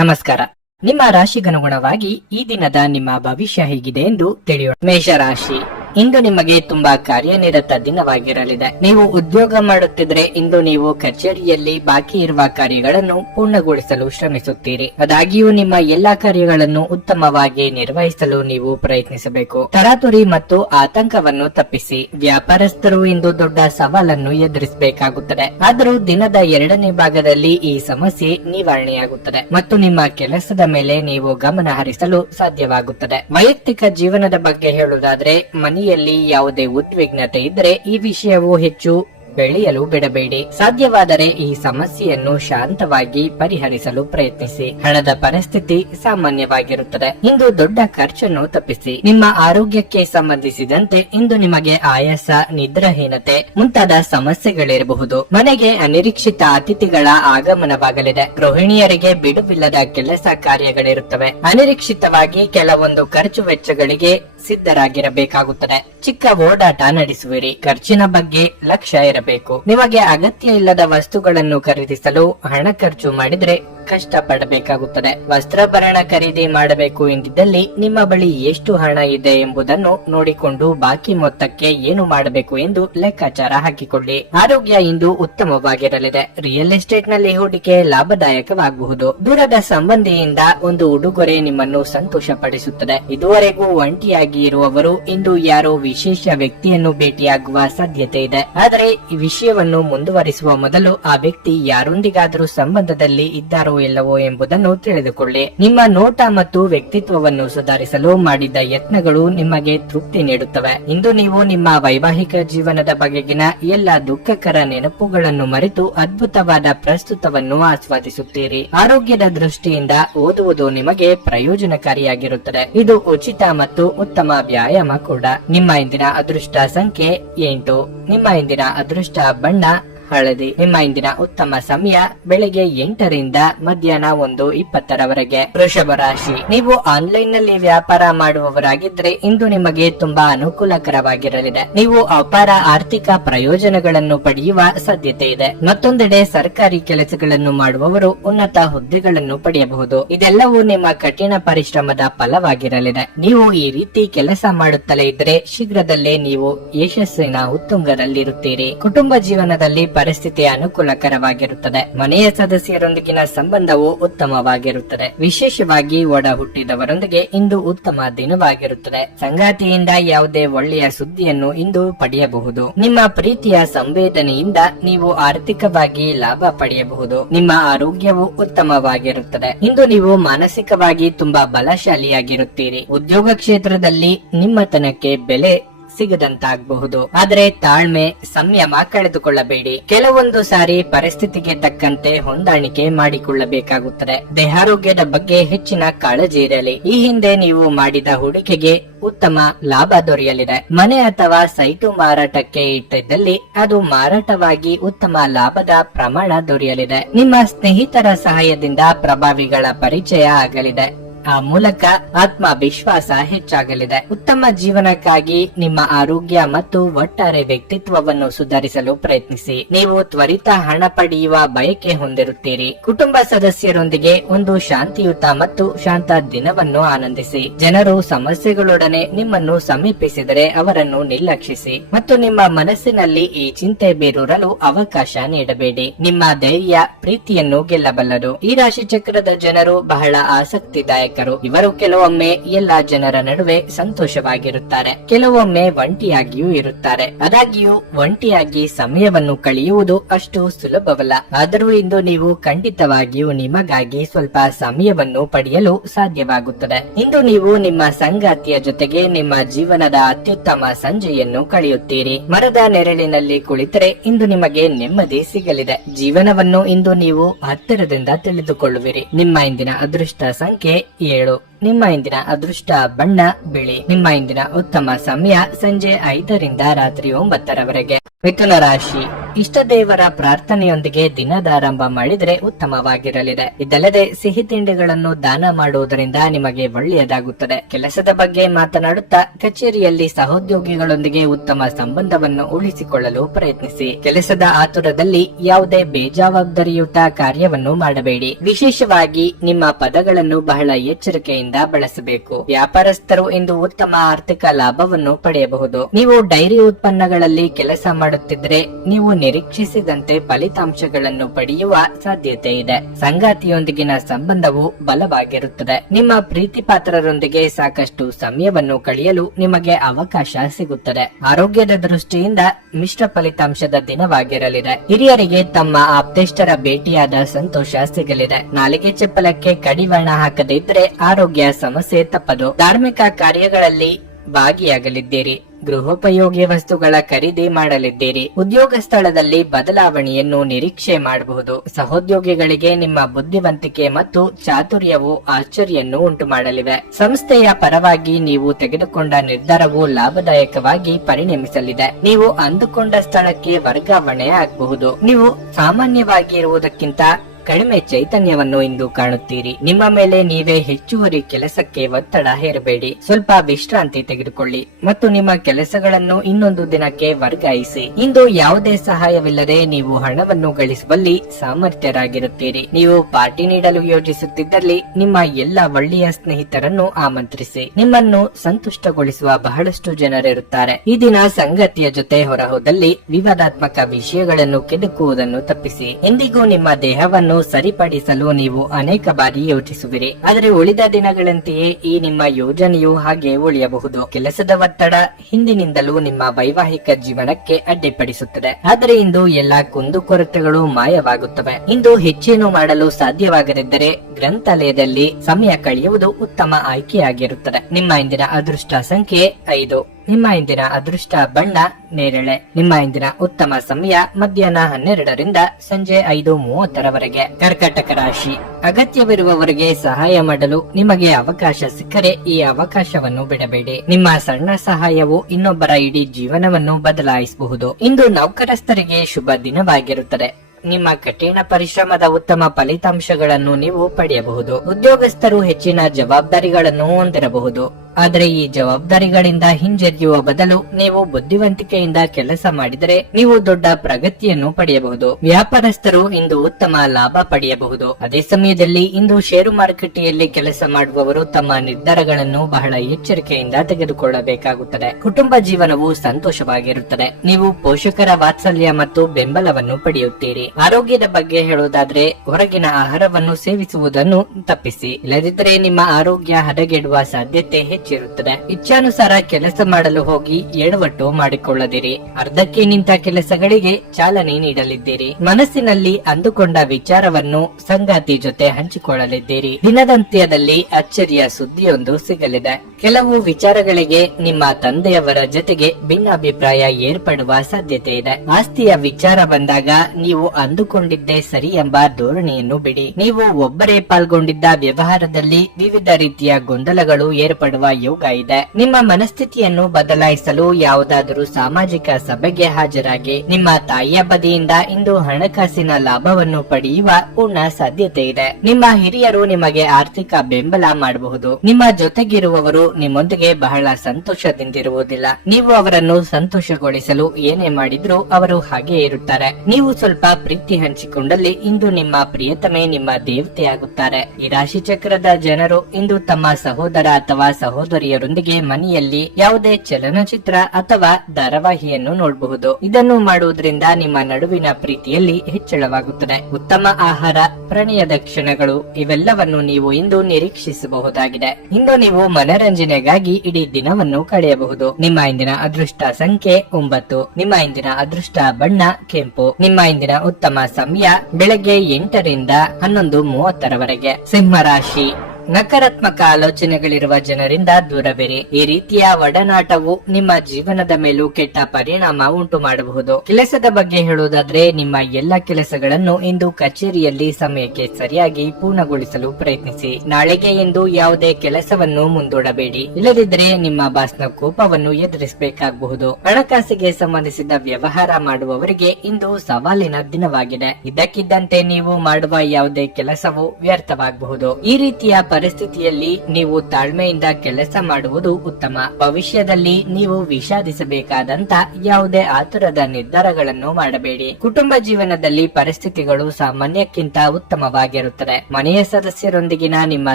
ನಮಸ್ಕಾರ. ನಿಮ್ಮ ರಾಶಿಗನುಗುಣವಾಗಿ ಈ ದಿನದ ನಿಮ್ಮ ಭವಿಷ್ಯ ಹೇಗಿದೆ ಎಂದು ತಿಳಿಯೋಣ. ಮೇಷರಾಶಿ, ಇಂದು ನಿಮಗೆ ತುಂಬಾ ಕಾರ್ಯನಿರತ ದಿನವಾಗಿರಲಿದೆ. ನೀವು ಉದ್ಯೋಗ ಮಾಡುತ್ತಿದ್ರೆ ಇಂದು ನೀವು ಕಚೇರಿಯಲ್ಲಿ ಬಾಕಿ ಇರುವ ಕಾರ್ಯಗಳನ್ನು ಪೂರ್ಣಗೊಳಿಸಲು ಶ್ರಮಿಸುತ್ತೀರಿ. ಆದಾಗ್ಯೂ ನಿಮ್ಮ ಎಲ್ಲಾ ಕಾರ್ಯಗಳನ್ನು ಉತ್ತಮವಾಗಿ ನಿರ್ವಹಿಸಲು ನೀವು ಪ್ರಯತ್ನಿಸಬೇಕು. ತರಾತುರಿ ಮತ್ತು ಆತಂಕವನ್ನು ತಪ್ಪಿಸಿ. ವ್ಯಾಪಾರಸ್ಥರು ಇಂದು ದೊಡ್ಡ ಸವಾಲನ್ನು ಎದುರಿಸಬೇಕಾಗುತ್ತದೆ. ಆದರೂ ದಿನದ ಎರಡನೇ ಭಾಗದಲ್ಲಿ ಈ ಸಮಸ್ಯೆ ನಿವಾರಣೆಯಾಗುತ್ತದೆ ಮತ್ತು ನಿಮ್ಮ ಕೆಲಸದ ಮೇಲೆ ನೀವು ಗಮನ ಹರಿಸಲು ಸಾಧ್ಯವಾಗುತ್ತದೆ. ವೈಯಕ್ತಿಕ ಜೀವನದ ಬಗ್ಗೆ ಹೇಳುವುದಾದ್ರೆ, ಮನೆಯಲ್ಲಿ ಯಾವುದೇ ಉದ್ವಿಗ್ನತೆ ಇದ್ದರೆ ಈ ವಿಷಯವು ಹೆಚ್ಚು ಬೆಳೆಯಲು ಬಿಡಬೇಡಿ. ಸಾಧ್ಯವಾದರೆ ಈ ಸಮಸ್ಯೆಯನ್ನು ಶಾಂತವಾಗಿ ಪರಿಹರಿಸಲು ಪ್ರಯತ್ನಿಸಿ. ಹಣದ ಪರಿಸ್ಥಿತಿ ಸಾಮಾನ್ಯವಾಗಿರುತ್ತದೆ. ಇಂದು ದೊಡ್ಡ ಖರ್ಚನ್ನು ತಪ್ಪಿಸಿ. ನಿಮ್ಮ ಆರೋಗ್ಯಕ್ಕೆ ಸಂಬಂಧಿಸಿದಂತೆ ಇಂದು ನಿಮಗೆ ಆಯಾಸ, ನಿದ್ರಾಹೀನತೆ ಮುಂತಾದ ಸಮಸ್ಯೆಗಳಿರಬಹುದು. ಮನೆಗೆ ಅನಿರೀಕ್ಷಿತ ಅತಿಥಿಗಳ ಆಗಮನವಾಗಲಿದೆ. ಗೃಹಿಣಿಯರಿಗೆ ಬಿಡುವಿಲ್ಲದ ಕೆಲಸ ಕಾರ್ಯಗಳಿರುತ್ತವೆ. ಅನಿರೀಕ್ಷಿತವಾಗಿ ಕೆಲವೊಂದು ಖರ್ಚು ವೆಚ್ಚಗಳಿಗೆ ಸಿದ್ಧರಾಗಿರಬೇಕಾಗುತ್ತದೆ. ಚಿಕ್ಕ ಓಡಾಟ ನಡೆಸುವಿರಿ. ಖರ್ಚಿನ ಬಗ್ಗೆ ಲಕ್ಷ್ಯ ಇರಬೇಕು. ನಿಮಗೆ ಅಗತ್ಯ ಇಲ್ಲದ ವಸ್ತುಗಳನ್ನು ಖರೀದಿಸಲು ಹಣ ಖರ್ಚು ಮಾಡಿದ್ರೆ ಕಷ್ಟಪಡಬೇಕಾಗುತ್ತದೆ. ವಸ್ತ್ರಾಭರಣ ಖರೀದಿ ಮಾಡಬೇಕು ಎಂದಿದ್ದಲ್ಲಿ ನಿಮ್ಮ ಬಳಿ ಎಷ್ಟು ಹಣ ಇದೆ ಎಂಬುದನ್ನು ನೋಡಿಕೊಂಡು ಬಾಕಿ ಮೊತ್ತಕ್ಕೆ ಏನು ಮಾಡಬೇಕು ಎಂದು ಲೆಕ್ಕಾಚಾರ ಹಾಕಿಕೊಳ್ಳಿ. ಆರೋಗ್ಯ ಇಂದು ಉತ್ತಮವಾಗಿರಲಿದೆ. ರಿಯಲ್ ಎಸ್ಟೇಟ್ ನಲ್ಲಿ ಹೂಡಿಕೆ ಲಾಭದಾಯಕವಾಗಬಹುದು. ದೂರದ ಸಂಬಂಧಿಯಿಂದ ಒಂದು ಉಡುಗೊರೆ ನಿಮ್ಮನ್ನು ಸಂತೋಷ ಪಡಿಸುತ್ತದೆ. ಇದುವರೆಗೂ ಒಂಟಿಯಾಗಿ ಇರುವವರು ಇಂದು ಯಾರೋ ವಿಶೇಷ ವ್ಯಕ್ತಿಯನ್ನು ಭೇಟಿಯಾಗುವ ಸಾಧ್ಯತೆ ಇದೆ. ಆದರೆ ಈ ವಿಷಯವನ್ನು ಮುಂದುವರಿಸುವ ಮೊದಲು ಆ ವ್ಯಕ್ತಿ ಯಾರೊಂದಿಗಾದರೂ ಸಂಬಂಧದಲ್ಲಿ ಇದ್ದಾರೋ ಇಲ್ಲವೋ ಎಂಬುದನ್ನು ತಿಳಿದುಕೊಳ್ಳಿ. ನಿಮ್ಮ ನೋಟ ಮತ್ತು ವ್ಯಕ್ತಿತ್ವವನ್ನು ಸುಧಾರಿಸಲು ಮಾಡಿದ ಯತ್ನಗಳು ನಿಮಗೆ ತೃಪ್ತಿ ನೀಡುತ್ತವೆ. ಇಂದು ನೀವು ನಿಮ್ಮ ವೈವಾಹಿಕ ಜೀವನದ ಬಗೆಗಿನ ಎಲ್ಲ ದುಃಖಕರ ನೆನಪುಗಳನ್ನು ಮರೆತು ಅದ್ಭುತವಾದ ಪ್ರಸ್ತುತವನ್ನು ಆಸ್ವಾದಿಸುತ್ತೀರಿ. ಆರೋಗ್ಯದ ದೃಷ್ಟಿಯಿಂದ ಓದುವುದು ನಿಮಗೆ ಪ್ರಯೋಜನಕಾರಿಯಾಗಿರುತ್ತದೆ. ಇದು ಉಚಿತ ಮತ್ತು ಉತ್ತಮ ವ್ಯಾಯಾಮ ಕೂಡ. ನಿಮ್ಮ ಇಂದಿನ ಅದೃಷ್ಟ ಸಂಖ್ಯೆ 8. ನಿಮ್ಮ ಇಂದಿನ ಅದೃಷ್ಟ ಬಣ್ಣ ಹಳದಿ. ನಿಮ್ಮ ಇಂದಿನ ಉತ್ತಮ ಸಮಯ ಬೆಳಗ್ಗೆ 8ರಿಂದ ಮಧ್ಯಾಹ್ನ 1:20 ವೃಷಭ ರಾಶಿ, ನೀವು ಆನ್ಲೈನ್ ನಲ್ಲಿ ವ್ಯಾಪಾರ ಮಾಡುವವರಾಗಿದ್ರೆ ಇಂದು ನಿಮಗೆ ತುಂಬಾ ಅನುಕೂಲಕರವಾಗಿರಲಿದೆ. ನೀವು ಅಪಾರ ಆರ್ಥಿಕ ಪ್ರಯೋಜನಗಳನ್ನು ಪಡೆಯುವ ಸಾಧ್ಯತೆ ಇದೆ. ಮತ್ತೊಂದೆಡೆ ಸರ್ಕಾರಿ ಕೆಲಸಗಳನ್ನು ಮಾಡುವವರು ಉನ್ನತ ಹುದ್ದೆಗಳನ್ನು ಪಡೆಯಬಹುದು. ಇದೆಲ್ಲವೂ ನಿಮ್ಮ ಕಠಿಣ ಪರಿಶ್ರಮದ ಫಲವಾಗಿರಲಿದೆ. ನೀವು ಈ ರೀತಿ ಕೆಲಸ ಮಾಡುತ್ತಲೇ ಇದ್ರೆ ಶೀಘ್ರದಲ್ಲೇ ನೀವು ಯಶಸ್ಸಿನ ಉತ್ತುಂಗದಲ್ಲಿರುತ್ತೀರಿ. ಕುಟುಂಬ ಜೀವನದಲ್ಲಿ ಪರಿಸ್ಥಿತಿ ಅನುಕೂಲಕರವಾಗಿರುತ್ತದೆ. ಮನೆಯ ಸದಸ್ಯರೊಂದಿಗಿನ ಸಂಬಂಧವು ಉತ್ತಮವಾಗಿರುತ್ತದೆ. ವಿಶೇಷವಾಗಿ ಒಡ ಹುಟ್ಟಿದವರೊಂದಿಗೆ ಇಂದು ಉತ್ತಮ ದಿನವಾಗಿರುತ್ತದೆ. ಸಂಗಾತಿಯಿಂದ ಯಾವುದೇ ಒಳ್ಳೆಯ ಸುದ್ದಿಯನ್ನು ಇಂದು ಪಡೆಯಬಹುದು. ನಿಮ್ಮ ಪ್ರೀತಿಯ ಸಂವೇದನೆಯಿಂದ ನೀವು ಆರ್ಥಿಕವಾಗಿ ಲಾಭ ಪಡೆಯಬಹುದು. ನಿಮ್ಮ ಆರೋಗ್ಯವು ಉತ್ತಮವಾಗಿರುತ್ತದೆ. ಇಂದು ನೀವು ಮಾನಸಿಕವಾಗಿ ತುಂಬಾ ಬಲಶಾಲಿಯಾಗಿರುತ್ತೀರಿ. ಉದ್ಯೋಗ ಕ್ಷೇತ್ರದಲ್ಲಿ ನಿಮ್ಮತನಕ್ಕೆ ಬೆಲೆ ಸಿಗದಂತಾಗಬಹುದು. ಆದರೆ ತಾಳ್ಮೆ, ಸಂಯಮ ಕಳೆದುಕೊಳ್ಳಬೇಡಿ. ಕೆಲವೊಂದು ಸಾರಿ ಪರಿಸ್ಥಿತಿಗೆ ತಕ್ಕಂತೆ ಹೊಂದಾಣಿಕೆ ಮಾಡಿಕೊಳ್ಳಬೇಕಾಗುತ್ತದೆ. ದೇಹಾರೋಗ್ಯದ ಬಗ್ಗೆ ಹೆಚ್ಚಿನ ಕಾಳಜಿ ಇರಲಿ. ಈ ಹಿಂದೆ ನೀವು ಮಾಡಿದ ಹೂಡಿಕೆಗೆ ಉತ್ತಮ ಲಾಭ ದೊರೆಯಲಿದೆ. ಮನೆ ಅಥವಾ ಸೈಟು ಮಾರಾಟಕ್ಕೆ ಇಟ್ಟಿದ್ದಲ್ಲಿ ಅದು ಮಾರಾಟವಾಗಿ ಉತ್ತಮ ಲಾಭದ ಪ್ರಮಾಣ ದೊರೆಯಲಿದೆ. ನಿಮ್ಮ ಸ್ನೇಹಿತರ ಸಹಾಯದಿಂದ ಪ್ರಭಾವಿಗಳ ಪರಿಚಯ ಆಗಲಿದೆ. ಆ ಮೂಲಕ ಆತ್ಮವಿಶ್ವಾಸ ಹೆಚ್ಚಾಗಲಿದೆ. ಉತ್ತಮ ಜೀವನಕ್ಕಾಗಿ ನಿಮ್ಮ ಆರೋಗ್ಯ ಮತ್ತು ಒಟ್ಟಾರೆ ವ್ಯಕ್ತಿತ್ವವನ್ನು ಸುಧಾರಿಸಲು ಪ್ರಯತ್ನಿಸಿ. ನೀವು ತ್ವರಿತ ಹಣ ಪಡೆಯುವ ಬಯಕೆ ಹೊಂದಿರುತ್ತೀರಿ. ಕುಟುಂಬ ಸದಸ್ಯರೊಂದಿಗೆ ಒಂದು ಶಾಂತಿಯುತ ಮತ್ತು ಶಾಂತ ದಿನವನ್ನು ಆನಂದಿಸಿ. ಜನರು ಸಮಸ್ಯೆಗಳೊಡನೆ ನಿಮ್ಮನ್ನು ಸಮೀಪಿಸಿದರೆ ಅವರನ್ನು ನಿರ್ಲಕ್ಷಿಸಿ ಮತ್ತು ನಿಮ್ಮ ಮನಸ್ಸಿನಲ್ಲಿ ಈ ಚಿಂತೆ ಬೇರೂರಲು ಅವಕಾಶ ನೀಡಬೇಡಿ. ನಿಮ್ಮ ಧೈರ್ಯ ಪ್ರೀತಿಯನ್ನು ಗೆಲ್ಲಬಲ್ಲದು. ಈ ರಾಶಿ ಚಕ್ರದ ಜನರು ಬಹಳ ಆಸಕ್ತಿದಾಯಕ. ಇವರು ಕೆಲವೊಮ್ಮೆ ಎಲ್ಲಾ ಜನರ ನಡುವೆ ಸಂತೋಷವಾಗಿರುತ್ತಾರೆ, ಕೆಲವೊಮ್ಮೆ ಒಂಟಿಯಾಗಿಯೂ ಇರುತ್ತಾರೆ. ಆದಾಗ್ಯೂ ಒಂಟಿಯಾಗಿ ಸಮಯವನ್ನು ಕಳೆಯುವುದು ಅಷ್ಟು ಸುಲಭವಲ್ಲ. ಆದರೂ ಇಂದು ನೀವು ಖಂಡಿತವಾಗಿಯೂ ನಿಮಗಾಗಿ ಸ್ವಲ್ಪ ಸಮಯವನ್ನು ಪಡೆಯಲು ಸಾಧ್ಯವಾಗುತ್ತದೆ. ಇಂದು ನೀವು ನಿಮ್ಮ ಸಂಗಾತಿಯ ಜೊತೆಗೆ ನಿಮ್ಮ ಜೀವನದ ಅತ್ಯುತ್ತಮ ಸಂಜೆಯನ್ನು ಕಳೆಯುತ್ತೀರಿ. ಮರದ ನೆರಳಿನಲ್ಲಿ ಕುಳಿತರೆ ಇಂದು ನಿಮಗೆ ನೆಮ್ಮದಿ ಸಿಗಲಿದೆ. ಜೀವನವನ್ನು ಇಂದು ನೀವು ಹತ್ತಿರದಿಂದ ತಿಳಿದುಕೊಳ್ಳುವಿರಿ. ನಿಮ್ಮ ಇಂದಿನ ಅದೃಷ್ಟ ಸಂಖ್ಯೆ 7. ನಿಮ್ಮ ಇಂದಿನ ಅದೃಷ್ಟ ಬಣ್ಣ ಬಿಳಿ. ನಿಮ್ಮ ಇಂದಿನ ಉತ್ತಮ ಸಮಯ ಸಂಜೆ 5ರಿಂದ ರಾತ್ರಿ 9ರವರೆಗೆ. ಮಿಥುನ ರಾಶಿ, ಇಷ್ಟ ದೇವರ ಪ್ರಾರ್ಥನೆಯೊಂದಿಗೆ ದಿನದ ಆರಂಭ ಮಾಡಿದರೆ ಉತ್ತಮವಾಗಿರಲಿದೆ. ಇದಲ್ಲದೆ ಸಿಹಿ ತಿಂಡಿಗಳನ್ನು ದಾನ ಮಾಡುವುದರಿಂದ ನಿಮಗೆ ಒಳ್ಳೆಯದಾಗುತ್ತದೆ. ಕೆಲಸದ ಬಗ್ಗೆ ಮಾತನಾಡುತ್ತಾ ಕಚೇರಿಯಲ್ಲಿ ಸಹೋದ್ಯೋಗಿಗಳೊಂದಿಗೆ ಉತ್ತಮ ಸಂಬಂಧವನ್ನು ಉಳಿಸಿಕೊಳ್ಳಲು ಪ್ರಯತ್ನಿಸಿ. ಕೆಲಸದ ಆತುರದಲ್ಲಿ ಯಾವುದೇ ಬೇಜವಾಬ್ದಾರಿಯುತ ಕಾರ್ಯವನ್ನು ಮಾಡಬೇಡಿ. ವಿಶೇಷವಾಗಿ ನಿಮ್ಮ ಪದಗಳನ್ನು ಬಹಳ ಎಚ್ಚರಿಕೆಯಿಂದ ಬಳಸಬೇಕು. ವ್ಯಾಪಾರಸ್ಥರು ಇಂದು ಉತ್ತಮ ಆರ್ಥಿಕ ಲಾಭವನ್ನು ಪಡೆಯಬಹುದು. ನೀವು ಡೈರಿ ಉತ್ಪನ್ನಗಳಲ್ಲಿ ಕೆಲಸ ಮಾಡುತ್ತಿದ್ದರೆ ನೀವು ನಿರೀಕ್ಷಿಸಿದಂತೆ ಫಲಿತಾಂಶಗಳನ್ನು ಪಡೆಯುವ ಸಾಧ್ಯತೆ ಇದೆ. ಸಂಗಾತಿಯೊಂದಿಗಿನ ಸಂಬಂಧವು ಬಲವಾಗಿರುತ್ತದೆ. ನಿಮ್ಮ ಪ್ರೀತಿ ಪಾತ್ರರೊಂದಿಗೆ ಸಾಕಷ್ಟು ಸಮಯವನ್ನು ಕಳೆಯಲು ನಿಮಗೆ ಅವಕಾಶ ಸಿಗುತ್ತದೆ. ಆರೋಗ್ಯದ ದೃಷ್ಟಿಯಿಂದ ಮಿಶ್ರ ಫಲಿತಾಂಶದ ದಿನವಾಗಿರಲಿದೆ. ಹಿರಿಯರಿಗೆ ತಮ್ಮ ಆಪ್ತೇಷ್ಟರ ಭೇಟಿಯಾದ ಸಂತೋಷ ಸಿಗಲಿದೆ. ನಾಲಿಗೆ ಚಪ್ಪಲಕ್ಕೆ ಕಡಿವಾಣ ಹಾಕದಿದ್ದರೆ ಆರೋಗ್ಯ ಸಮಸ್ಯೆ ತಪ್ಪದು. ಧಾರ್ಮಿಕ ಕಾರ್ಯಗಳಲ್ಲಿ ಭಾಗಿಯಾಗಲಿದ್ದೀರಿ. ಗೃಹೋಪಯೋಗಿ ವಸ್ತುಗಳ ಖರೀದಿ ಮಾಡಲಿದ್ದೀರಿ. ಉದ್ಯೋಗ ಸ್ಥಳದಲ್ಲಿ ಬದಲಾವಣೆಯನ್ನು ನಿರೀಕ್ಷೆ ಮಾಡಬಹುದು. ಸಹೋದ್ಯೋಗಿಗಳಿಗೆ ನಿಮ್ಮ ಬುದ್ಧಿವಂತಿಕೆ ಮತ್ತು ಚಾತುರ್ಯವು ಆಶ್ಚರ್ಯನ್ನು ಉಂಟು ಮಾಡಲಿವೆ. ಸಂಸ್ಥೆಯ ಪರವಾಗಿ ನೀವು ತೆಗೆದುಕೊಂಡ ನಿರ್ಧಾರವು ಲಾಭದಾಯಕವಾಗಿ ಪರಿಣಮಿಸಲಿದೆ. ನೀವು ಅಂದುಕೊಂಡ ಸ್ಥಳಕ್ಕೆ ವರ್ಗಾವಣೆ ಆಗಬಹುದು. ನೀವು ಸಾಮಾನ್ಯವಾಗಿ ಇರುವುದಕ್ಕಿಂತ ಕಡಿಮೆ ಚೈತನ್ಯವನ್ನು ಇಂದು ಕಾಣುತ್ತೀರಿ. ನಿಮ್ಮ ಮೇಲೆ ನೀವೇ ಹೆಚ್ಚುವರಿ ಕೆಲಸಕ್ಕೆ ಒತ್ತಡ ಹೇರಬೇಡಿ. ಸ್ವಲ್ಪ ವಿಶ್ರಾಂತಿ ತೆಗೆದುಕೊಳ್ಳಿ ಮತ್ತು ನಿಮ್ಮ ಕೆಲಸಗಳನ್ನು ಇನ್ನೊಂದು ದಿನಕ್ಕೆ ವರ್ಗಾಯಿಸಿ. ಇಂದು ಯಾವುದೇ ಸಹಾಯವಿಲ್ಲದೆ ನೀವು ಹಣವನ್ನು ಗಳಿಸುವಲ್ಲಿ ಸಾಮರ್ಥ್ಯರಾಗಿರುತ್ತೀರಿ. ನೀವು ಪಾರ್ಟಿ ನೀಡಲು ಯೋಜಿಸುತ್ತಿದ್ದಲ್ಲಿ ನಿಮ್ಮ ಎಲ್ಲ ಒಳ್ಳೆಯ ಸ್ನೇಹಿತರನ್ನು ಆಮಂತ್ರಿಸಿ. ನಿಮ್ಮನ್ನು ಸಂತುಷ್ಟಗೊಳಿಸುವ ಬಹಳಷ್ಟು ಜನರಿರುತ್ತಾರೆ. ಈ ದಿನ ಸಂಗತಿಯ ಜೊತೆ ಹೊರಹೋದಲ್ಲಿ ವಿವಾದಾತ್ಮಕ ವಿಷಯಗಳನ್ನು ಕೆದಕುವುದನ್ನು ತಪ್ಪಿಸಿ. ಎಂದಿಗೂ ನಿಮ್ಮ ದೇಹವನ್ನು ಸರಿಪಡಿಸಲು ನೀವು ಅನೇಕ ಬಾರಿ ಯೋಚಿಸುವಿರಿ. ಆದರೆ ಉಳಿದ ದಿನಗಳಂತೆಯೇ ಈ ನಿಮ್ಮ ಯೋಜನೆಯು ಹಾಗೆ ಉಳಿಯಬಹುದು. ಕೆಲಸದ ಒತ್ತಡ ಹಿಂದಿನಿಂದಲೂ ನಿಮ್ಮ ವೈವಾಹಿಕ ಜೀವನಕ್ಕೆ ಅಡ್ಡಿಪಡಿಸುತ್ತದೆ. ಆದರೆ ಇಂದು ಎಲ್ಲಾ ಕುಂದುಕೊರತೆಗಳು ಮಾಯವಾಗುತ್ತವೆ. ಇಂದು ಹೆಚ್ಚೇನು ಮಾಡಲು ಸಾಧ್ಯವಾಗದಿದ್ದರೆ ಗ್ರಂಥಾಲಯದಲ್ಲಿ ಸಮಯ ಕಳೆಯುವುದು ಉತ್ತಮ ಆಯ್ಕೆಯಾಗಿರುತ್ತದೆ. ನಿಮ್ಮ ಇಂದಿನ ಅದೃಷ್ಟ ಸಂಖ್ಯೆ 5. ನಿಮ್ಮ ಇಂದಿನ ಅದೃಷ್ಟ ಬಣ್ಣ ನೇರಳೆ. ನಿಮ್ಮ ಇಂದಿನ ಉತ್ತಮ ಸಮಯ ಮಧ್ಯಾಹ್ನ 12ರಿಂದ ಸಂಜೆ 5:30ರವರೆಗೆ. ಕರ್ಕಾಟಕ ರಾಶಿ, ಅಗತ್ಯವಿರುವವರಿಗೆ ಸಹಾಯ ಮಾಡಲು ನಿಮಗೆ ಅವಕಾಶ ಸಿಕ್ಕರೆ ಈ ಅವಕಾಶವನ್ನು ಬಿಡಬೇಡಿ. ನಿಮ್ಮ ಸಣ್ಣ ಸಹಾಯವು ಇನ್ನೊಬ್ಬರ ಇಡೀ ಜೀವನವನ್ನು ಬದಲಾಯಿಸಬಹುದು. ಇಂದು ನೌಕರಸ್ಥರಿಗೆ ಶುಭ ದಿನವಾಗಿರುತ್ತದೆ. ನಿಮ್ಮ ಕಠಿಣ ಪರಿಶ್ರಮದ ಉತ್ತಮ ಫಲಿತಾಂಶಗಳನ್ನು ನೀವು ಪಡೆಯಬಹುದು. ಉದ್ಯೋಗಸ್ಥರು ಹೆಚ್ಚಿನ ಜವಾಬ್ದಾರಿಗಳನ್ನು ಹೊಂದಿರಬಹುದು. ಆದರೆ ಈ ಜವಾಬ್ದಾರಿಗಳಿಂದ ಹಿಂಜರಿಯುವ ಬದಲು ನೀವು ಬುದ್ಧಿವಂತಿಕೆಯಿಂದ ಕೆಲಸ ಮಾಡಿದರೆ ನೀವು ದೊಡ್ಡ ಪ್ರಗತಿಯನ್ನು ಪಡೆಯಬಹುದು. ವ್ಯಾಪಾರಸ್ಥರು ಇಂದು ಉತ್ತಮ ಲಾಭ ಪಡೆಯಬಹುದು. ಅದೇ ಸಮಯದಲ್ಲಿ ಇಂದು ಷೇರು ಮಾರುಕಟ್ಟೆಯಲ್ಲಿ ಕೆಲಸ ಮಾಡುವವರು ತಮ್ಮ ನಿರ್ಧಾರಗಳನ್ನು ಬಹಳ ಎಚ್ಚರಿಕೆಯಿಂದ ತೆಗೆದುಕೊಳ್ಳಬೇಕಾಗುತ್ತದೆ. ಕುಟುಂಬ ಜೀವನವು ಸಂತೋಷವಾಗಿರುತ್ತದೆ. ನೀವು ಪೋಷಕರ ವಾತ್ಸಲ್ಯ ಮತ್ತು ಬೆಂಬಲವನ್ನು ಪಡೆಯುತ್ತೀರಿ. ಆರೋಗ್ಯದ ಬಗ್ಗೆ ಹೇಳುವುದಾದ್ರೆ ಹೊರಗಿನ ಆಹಾರವನ್ನು ಸೇವಿಸುವುದನ್ನು ತಪ್ಪಿಸಿ. ಇಲ್ಲದಿದ್ದರೆ ನಿಮ್ಮ ಆರೋಗ್ಯ ಹದಗೆಡುವ ಸಾಧ್ಯತೆ ಹೆಚ್ಚಿರುತ್ತದೆ. ಇಚ್ಛಾನುಸಾರ ಕೆಲಸ ಮಾಡಲು ಹೋಗಿ ಎಡವಟ್ಟು ಮಾಡಿಕೊಳ್ಳದಿರಿ. ಅರ್ಧಕ್ಕೆ ನಿಂತ ಕೆಲಸಗಳಿಗೆ ಚಾಲನೆ ನೀಡಲಿದ್ದೀರಿ. ಮನಸ್ಸಿನಲ್ಲಿ ಅಂದುಕೊಂಡ ವಿಚಾರವನ್ನು ಸಂಗಾತಿ ಜೊತೆ ಹಂಚಿಕೊಳ್ಳಲಿದ್ದೀರಿ. ದಿನದಂತ್ಯದಲ್ಲಿ ಅಚ್ಚರಿಯ ಸುದ್ದಿಯೊಂದು ಸಿಗಲಿದೆ. ಕೆಲವು ವಿಚಾರಗಳಿಗೆ ನಿಮ್ಮ ತಂದೆಯವರ ಜೊತೆಗೆ ಭಿನ್ನಾಭಿಪ್ರಾಯ ಏರ್ಪಡುವ ಸಾಧ್ಯತೆ ಇದೆ. ಆಸ್ತಿಯ ವಿಚಾರ ಬಂದಾಗ ನೀವು ಅಂದುಕೊಂಡಿದ್ದೇ ಸರಿ ಎಂಬ ಧೋರಣೆಯನ್ನು ಬಿಡಿ. ನೀವು ಒಬ್ಬರೇ ಪಾಲ್ಗೊಂಡಿದ್ದ ವ್ಯವಹಾರದಲ್ಲಿ ವಿವಿಧ ರೀತಿಯ ಗೊಂದಲಗಳು ಏರ್ಪಡುವ ಯೋಗ ಇದೆ. ನಿಮ್ಮ ಮನಸ್ಥಿತಿಯನ್ನು ಬದಲಾಯಿಸಲು ಯಾವುದಾದರೂ ಸಾಮಾಜಿಕ ಸಭೆಗೆ ಹಾಜರಾಗಿ. ನಿಮ್ಮ ತಾಯಿಯ ಬದಿಯಿಂದ ಇಂದು ಹಣಕಾಸಿನ ಲಾಭವನ್ನು ಪಡೆಯುವ ಪೂರ್ಣ ಸಾಧ್ಯತೆ ಇದೆ. ನಿಮ್ಮ ಹಿರಿಯರು ನಿಮಗೆ ಆರ್ಥಿಕ ಬೆಂಬಲ ಮಾಡಬಹುದು. ನಿಮ್ಮ ಜೊತೆಗಿರುವವರು ನಿಮ್ಮೊಂದಿಗೆ ಬಹಳ ಸಂತೋಷದಿಂದಿರುವುದಿಲ್ಲ. ನೀವು ಅವರನ್ನು ಸಂತೋಷಗೊಳಿಸಲು ಏನೇ ಮಾಡಿದ್ರೂ ಅವರು ಹಾಗೆ ಇರುತ್ತಾರೆ. ನೀವು ಸ್ವಲ್ಪ ಪ್ರೀತಿ ಹಂಚಿಕೊಂಡಲ್ಲಿ ಇಂದು ನಿಮ್ಮ ಪ್ರಿಯತಮೆ ನಿಮ್ಮ ದೇವತೆಯಾಗುತ್ತಾರೆ. ಈ ರಾಶಿ ಚಕ್ರದ ಜನರು ಇಂದು ತಮ್ಮ ಸಹೋದರ ಅಥವಾ ಸಹೋದರಿಯರೊಂದಿಗೆ ಮನೆಯಲ್ಲಿ ಯಾವುದೇ ಚಲನಚಿತ್ರ ಅಥವಾ ಧಾರಾವಾಹಿಯನ್ನು ನೋಡಬಹುದು. ಇದನ್ನು ಮಾಡುವುದರಿಂದ ನಿಮ್ಮ ನಡುವಿನ ಪ್ರೀತಿಯಲ್ಲಿ ಹೆಚ್ಚಳವಾಗುತ್ತದೆ. ಉತ್ತಮ ಆಹಾರ, ಪ್ರಣಯದ ಕ್ಷಣಗಳು ಇವೆಲ್ಲವನ್ನು ನೀವು ಇಂದು ನಿರೀಕ್ಷಿಸಬಹುದಾಗಿದೆ. ಇಂದು ನೀವು ಮನರಂಜನೆಗಾಗಿ ಇಡೀ ದಿನವನ್ನು ಕಳೆಯಬಹುದು. ನಿಮ್ಮ ಇಂದಿನ ಅದೃಷ್ಟ ಸಂಖ್ಯೆ 9. ನಿಮ್ಮ ಇಂದಿನ ಅದೃಷ್ಟ ಬಣ್ಣ ಕೆಂಪು. ನಿಮ್ಮ ಇಂದಿನ ಉತ್ತಮ ಸಮಯ ಬೆಳಗ್ಗೆ 8ರಿಂದ 11:30ರವರೆಗೆ. ಸಿಂಹ ರಾಶಿ, ನಕಾರಾತ್ಮಕ ಆಲೋಚನೆಗಳಿರುವ ಜನರಿಂದ ದೂರವಿರಿ. ಈ ರೀತಿಯ ಒಡನಾಟವು ನಿಮ್ಮ ಜೀವನದ ಮೇಲೂ ಕೆಟ್ಟ ಪರಿಣಾಮ ಉಂಟು ಮಾಡಬಹುದು. ಕೆಲಸದ ಬಗ್ಗೆ ಹೇಳುವುದಾದ್ರೆ, ನಿಮ್ಮ ಎಲ್ಲ ಕೆಲಸಗಳನ್ನು ಇಂದು ಕಚೇರಿಯಲ್ಲಿ ಸಮಯಕ್ಕೆ ಸರಿಯಾಗಿ ಪೂರ್ಣಗೊಳಿಸಲು ಪ್ರಯತ್ನಿಸಿ. ನಾಳೆಗೆ ಎಂದು ಯಾವುದೇ ಕೆಲಸವನ್ನು ಮುಂದೂಡಬೇಡಿ, ಇಲ್ಲದಿದ್ದರೆ ನಿಮ್ಮ ಬಾಸ್ನ ಕೋಪವನ್ನು ಎದುರಿಸಬೇಕಾಗಬಹುದು. ಹಣಕಾಸಿಗೆ ಸಂಬಂಧಿಸಿದ ವ್ಯವಹಾರ ಮಾಡುವವರಿಗೆ ಇಂದು ಸವಾಲಿನ ದಿನವಾಗಿದೆ. ಇದ್ದಕ್ಕಿದ್ದಂತೆ ನೀವು ಮಾಡುವ ಯಾವುದೇ ಕೆಲಸವು ವ್ಯರ್ಥವಾಗಬಹುದು. ಈ ರೀತಿಯ ಪರಿಸ್ಥಿತಿಯಲ್ಲಿ ನೀವು ತಾಳ್ಮೆಯಿಂದ ಕೆಲಸ ಮಾಡುವುದು ಉತ್ತಮ. ಭವಿಷ್ಯದಲ್ಲಿ ನೀವು ವಿಷಾದಿಸಬೇಕಾದಂತ ಯಾವುದೇ ಆತುರದ ನಿರ್ಧಾರಗಳನ್ನು ಮಾಡಬೇಡಿ. ಕುಟುಂಬ ಜೀವನದಲ್ಲಿ ಪರಿಸ್ಥಿತಿಗಳು ಸಾಮಾನ್ಯಕ್ಕಿಂತ ಉತ್ತಮವಾಗಿರುತ್ತದೆ. ಮನೆಯ ಸದಸ್ಯರೊಂದಿಗಿನ ನಿಮ್ಮ